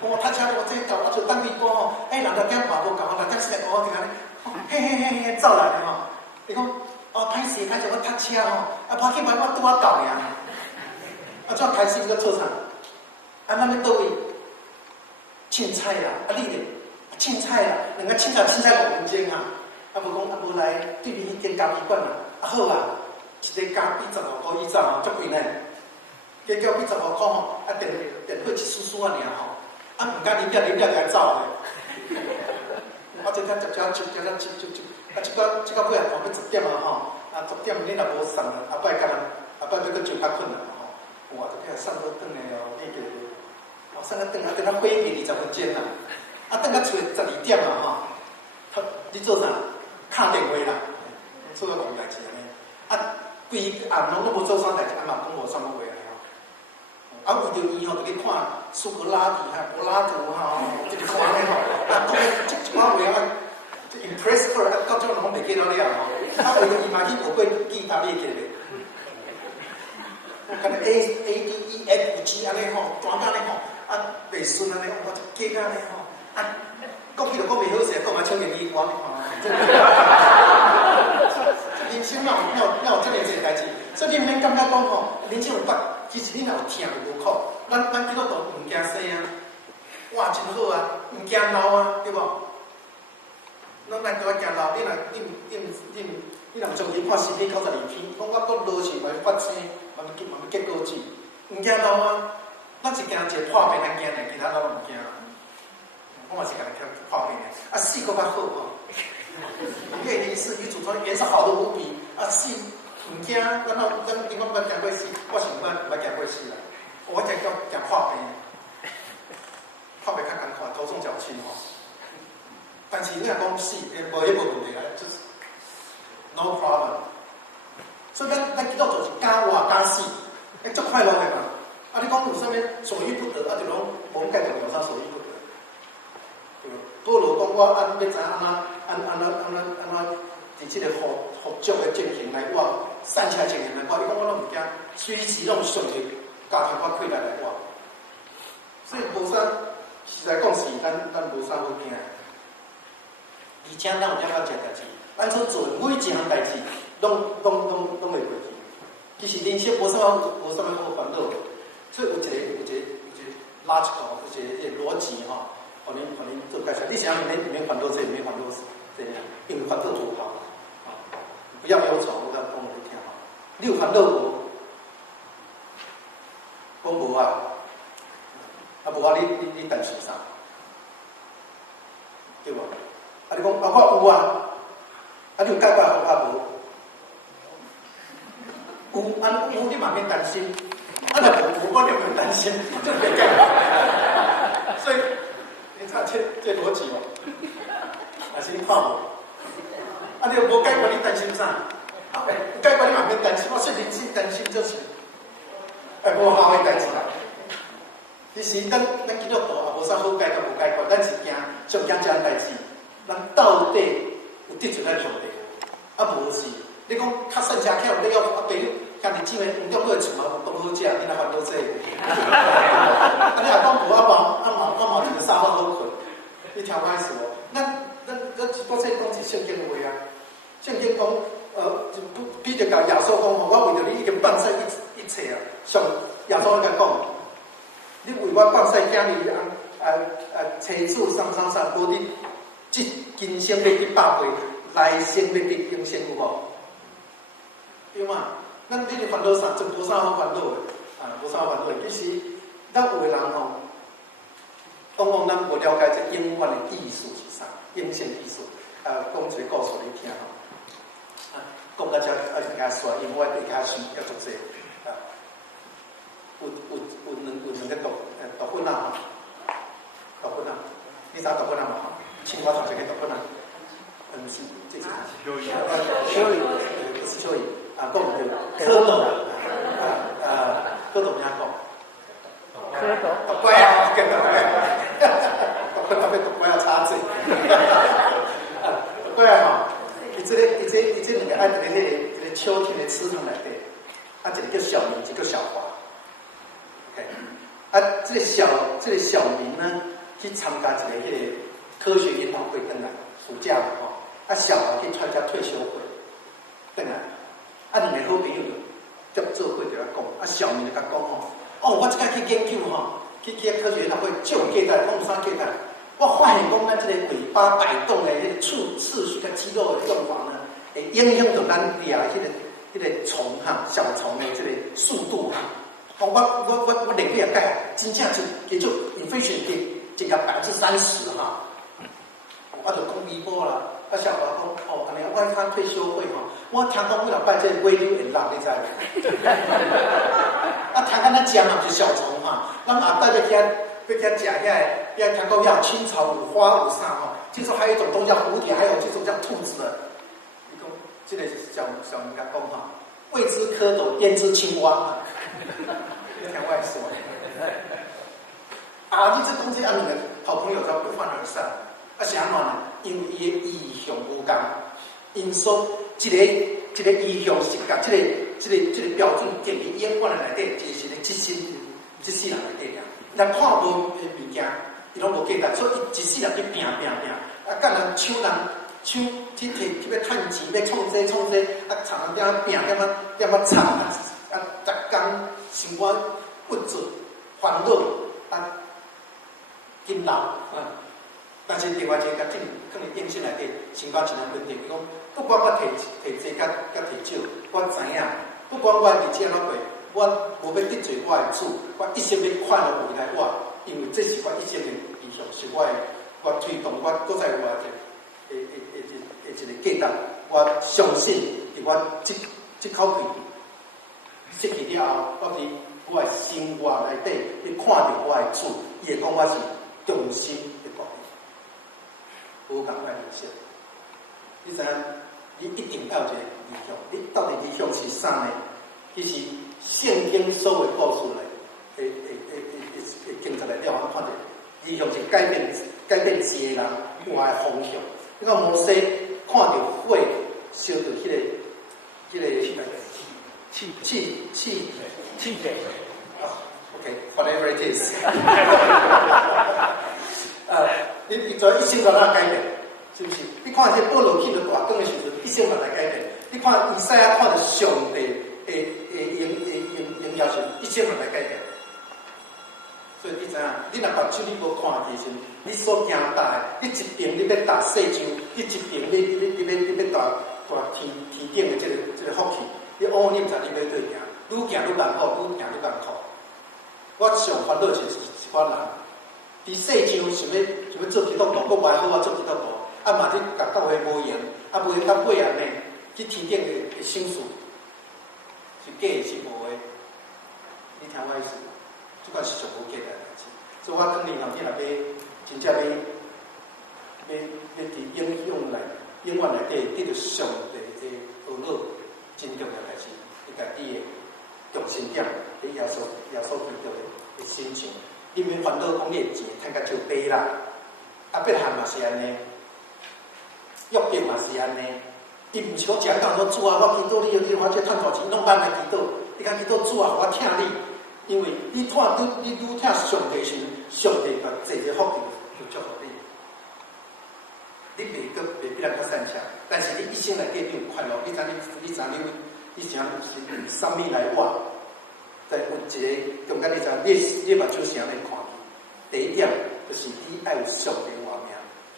我搭车我这到，我就等你讲吼，人6点半无到，6点4我听咧，嘿走来吼。伊讲歹势，我搭车吼，抱歉，我拄到尔。怎开始个做啥？咱要倒位？凊彩啦，你咧？凊彩啦，2个凊彩5分钟啊！无来对面迄间咖啡馆啊，好啊！一个咖啡15块以上吼，足贵呢。加叫比15块吼，电费一丝尔吼，毋敢啉了就走咧。我即天接，即个尾下看要10点啊吼，10点你若无送，后摆要搁上较困难吼。哇，这个送到转来哦，你叫送到转等回去20分钟啦，等到出12点啊吼，你做啥？敲电话啦，做个戆代志安尼。规暗拢都无做啥代志，嘛讲无啥物话安尼吼。为着伊吼，就去看苏格拉底柏拉图吼，就去看咧吼。讲即一寡话impress her， 到最后拢袂记了了吼。为着伊嘛去学过记答你记咧。可能 A D E F G 安尼吼，转到咧吼，袂顺安尼，我就记安尼吼。讲起就讲袂好势，讲嘛唱英语歌你看。人生哪有这个济代志？所以你免感觉讲吼，人生有法，其实你若有疼就无苦。咱基督徒毋惊死啊，哇真好啊，毋惊老啊，对无？咱都要惊老，你若长期看视频92篇，讲我搁落去会发生，慢慢结果子，毋惊老啊。咱是惊一个破病，咱惊咧，其他老毋惊啦。我嘛是甲你听破病的，死搁较好吼。愿意是女主角也是好的无比死唔惊，咱你讲捌惊过死，我是捌惊过死啦。我惊破病，破病较艰苦，头重脚轻吼。但是你若讲死，无迄个问题啦，就是 no problem。所以咱基督徒是加活加死，足快乐的嘛。你讲有啥物所欲不得，就拢无介重要啥所欲不得。保罗讲我要知影安怎伫即个服众的情形来活，散车情形来活。伊讲我拢毋惊，随时拢顺利，家庭我开来活。所以无啥，实在讲是咱无啥好惊。而且咱有了解代志，咱所做每一项代志，拢会过去。其实人生无啥好烦恼，所以有一个logical， 有一个逻辑吼，互恁做介绍。你想免烦恼这，免烦恼这，因为烦恼不好。不要忧愁，我讲你听吼。你有烦恼无？讲无啊，无啊，你担心啥？对无？啊，你讲我有啊，啊，你有解决方法无？有，有你嘛免担心，啊，若无我就免担心，这免解决。所以你看这逻辑哦，还是你看无？啊，你无解决你担心啥？啊，解决你嘛免担心，我说人生担心就是无效的代志啦。其实咱基督徒也无啥好解决无解决，咱是上惊这样代志，咱到底有得罪咱上帝？啊，无是。你讲较善车巧，你要啊朋友兄弟姊妹用中好厝嘛，有饭好食，你若烦恼这？啊，你若讲无我嘛一个3晚好困，你听我意思无？我这讲是圣经的话啊，圣经讲就比着甲耶稣讲吼，我为着你已经放下一切啊，上耶稣甲讲，你为我放下囝儿妻子啥，无你即今生要100倍，来生要得永生有无？对嘛？咱你的烦恼啥？真无啥好烦恼的，无啥烦恼的。其实，咱有的人吼，往往咱无了解这永远的意思是啥，永生意思。讲一个故事你听吼。讲到这，应该说，因为我底下书要做这，有两个毒粉啊，毒粉啊，你知毒粉啊嘛？青蛙同学嘅毒粉啊，是这是蚯蚓，不是蚯蚓。讲唔对，蝌蚪，蝌蚪怎讲？蝌蚪，毒龟啊，叫毒龟，毒龟毒龟啊，插嘴，毒龟啊吼，伊这两个爱在迄个秋天的池塘内底，一个叫小明，一个叫小华 ，OK， 这个小明呢，去参加一个迄个科学研讨会，等来暑假嘛吼，小华去参加退休会，等来。两个好朋友就做伙就来讲，小明就甲讲吼，我即摆去研究吼，去科学研讨会就有价值，讲有啥价值？我发现讲咱这个尾巴摆动的迄个次序跟肌肉的用法呢，会影响到咱掠迄个虫小虫的这个速度我领域改，真正就efficient 增加30%哈。我就讲微波啦。小华讲安尼，我看退休会吼，我听讲几若摆这尾溜会落，你知无？听讲咱食嘛是小虫哈，咱后摆要去食遐听讲要青草有花有啥吼，听说还有一种东西叫蝴蝶，还有这种叫兔子的。你讲这个小明甲讲哈，未知蝌蚪，焉知青蛙？你听我说，你这讲这两个好朋友就不欢而散。是安怎呢？因为伊的意向无共，因所一个意向是甲这个标准建立永远的内底，就是咧这世人内底俩。咱看无迄物件，伊拢无价值，所以伊一世人去拼，甲人抢去要趁钱，要创这，常常点拼，点惨，逐工生活不足，烦恼勤劳但是另外一个较可能应性内底，生活真难稳定。伊讲，不管我摕济甲摕少，我知影，不管我日子安怎过，我无要得罪我的主，我一生要快乐回来我，因为这是我一生的理想，是我推动我搁在我的一个价值。我相信，我这口气失去了后，我伫我的生活内底，你看到我的主，伊会讲我是忠心的国民。无共款人生，你知影？你一定要有一个理想。你到底理想是啥呢？其实圣经所有故事来，会经出来了，我看到理想是改变一个人活的方向。你看摩西看到火烧到迄个气体，OK，whatever it is 你做一生把它改变，是不是？你看这保罗去到大港的时候，一生把它改变。你看以赛亚看到上帝荣耀时，一生人来改变。所以你知影，你若目睭你无看其实，你所惊大的，你一边你要踏世上，你一边你要踏天顶的这个福气，你乌你毋知你要对行，愈行愈艰苦，愈行愈艰苦。我上烦恼就是一款人，伫世上想要做基督徒，佫歪好啊做基督徒，啊嘛你甲教会无用，啊无到尾安尼，去天顶的享受是假的，是无的。你听我意思，即款是上无假的代志。所以我当年后天若要真正要伫永远内底得到上帝的福乐，真重要代志，你家己的重心点，你耶稣基督的心情。你免烦恼讲你的钱趁甲少低啦，啊，别项嘛是安尼，约伯嘛是安尼。伊毋是讲食到说主啊，我祈祷你，我这趁大钱，拢慢来祈祷。你讲祈祷主啊，我听你，因为你愈听上帝时，上帝甲坐个福气就祝福你。你袂比人较善良，但是你一生内底你有快乐。你想是啥物来活？在有一个中间，你目睭是安尼看去。第一点就是你爱有上帝话命，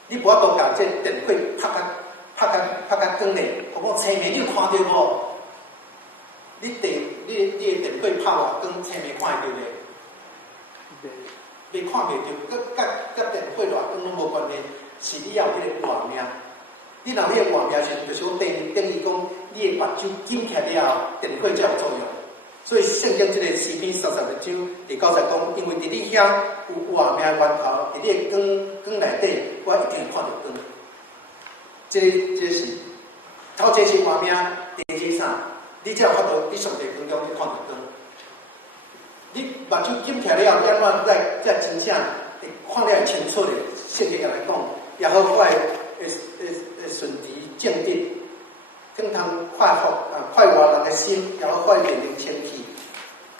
你无法度甲这电火拍甲光咧，我讲青面你有看到无？你的电火拍偌光，青面看会到咧？袂看袂到，甲电火偌光拢无关系，是你要有迄个话命。你若迄个话命时，就是讲等于讲你的目睭紧起了后，电火才有作用。所以圣经这个诗篇36章第9节讲，因为伫你遐有活命源头，伫你的光内底，我一定看到光。这是头这是活命，第二是啥？你才有法度伫上帝光中去看到光。你目睭紧起了后，安怎才真正会看了清楚的？圣经也来讲，也好快会顺其正直。更通快活人的心，也好快面灵清气，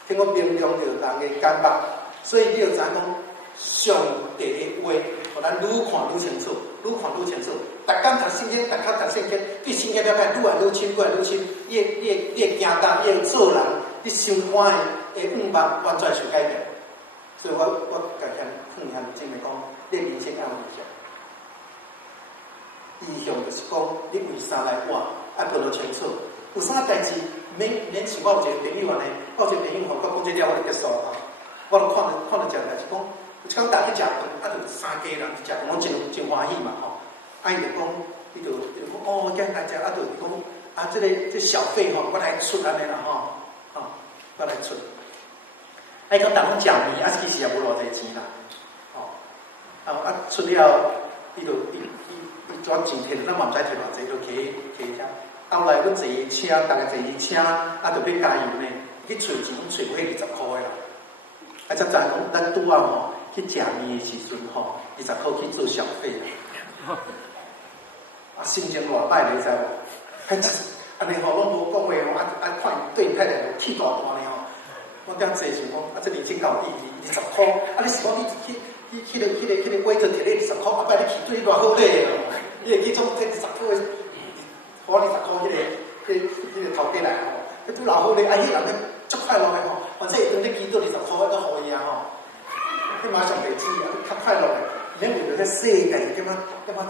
听讲明亮着人的眼目，所以你要知影讲上帝的话，互咱愈看愈清楚，愈看愈清楚。逐工读圣经，逐工读圣经，对圣经了解愈来愈深，愈来愈深。你会行道，你会做人，你心肝的愿望完全受改变。所以我甲劝向真的讲，你人生要有意向。意向就是讲，你为啥来活？啊，分得清楚，有啥代志免像我有一个朋友安尼，我有一个朋友吼，我讲这了我就结束啊。我都看到一个代志，讲有一工大家去食饭，啊，就三家人去食饭，我真欢喜嘛吼。啊，伊就讲，伊就讲哦，今来食，啊，就讲啊，这小费吼，我来出安尼啦吼，我来出。啊，伊讲逐工食面，啊，其实也无偌济钱啦，吼，啊出了，伊转钱摕，咱嘛毋知摕偌济，就摕遮。后来阮坐车，逐个坐车，啊，就要加油呢。去揣钱，揣过迄20块的啦。啊，才知讲，咱拄啊吼去食面的时阵吼，20块去做小费啦。啊，心情偌歹，你知无？安尼吼，拢无讲话吼，啊看对太太气大大呢吼。我当坐想讲，啊，这人生够意义，20块，啊，你是讲你去个位置摕你20块，啊，摆你去对偌好咧哦。你会记种这20块，花20块，迄个头家来吼，迄都老好咧，啊，迄人咧足快乐诶吼，反正当你记到20块，都互伊啊吼，迄马上袂知啊，较快乐诶。你为了这世界点么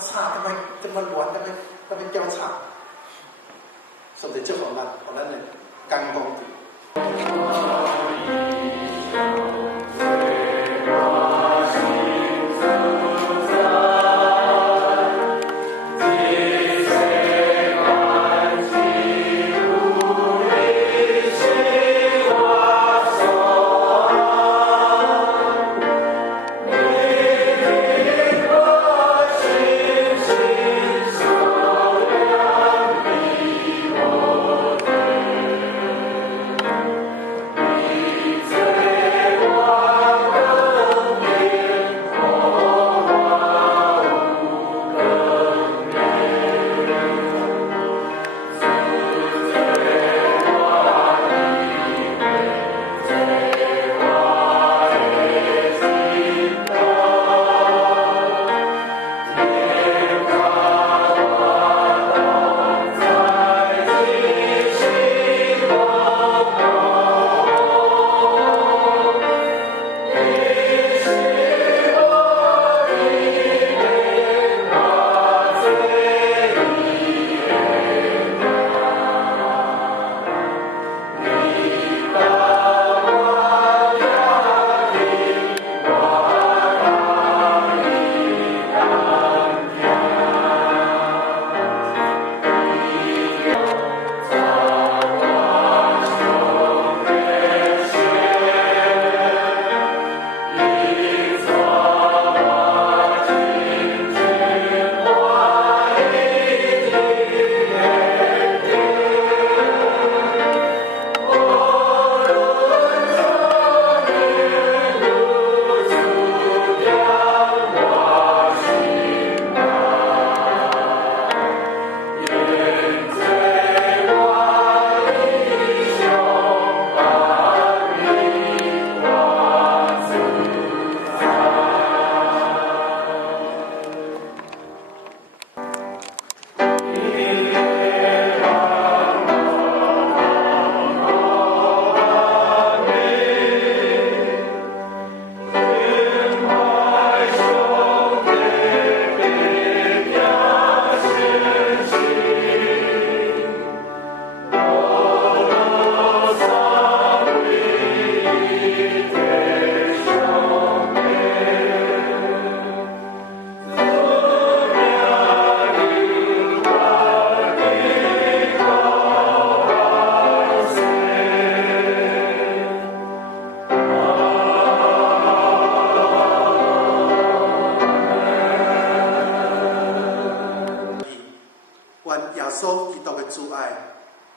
差，点么乱，点么交叉，所以就互咱的感光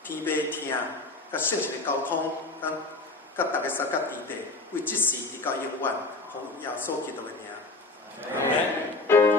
天马听，甲圣神的交通，咱甲大家三角地地，为即时直到永远，奉耶稣基督的名。阿门。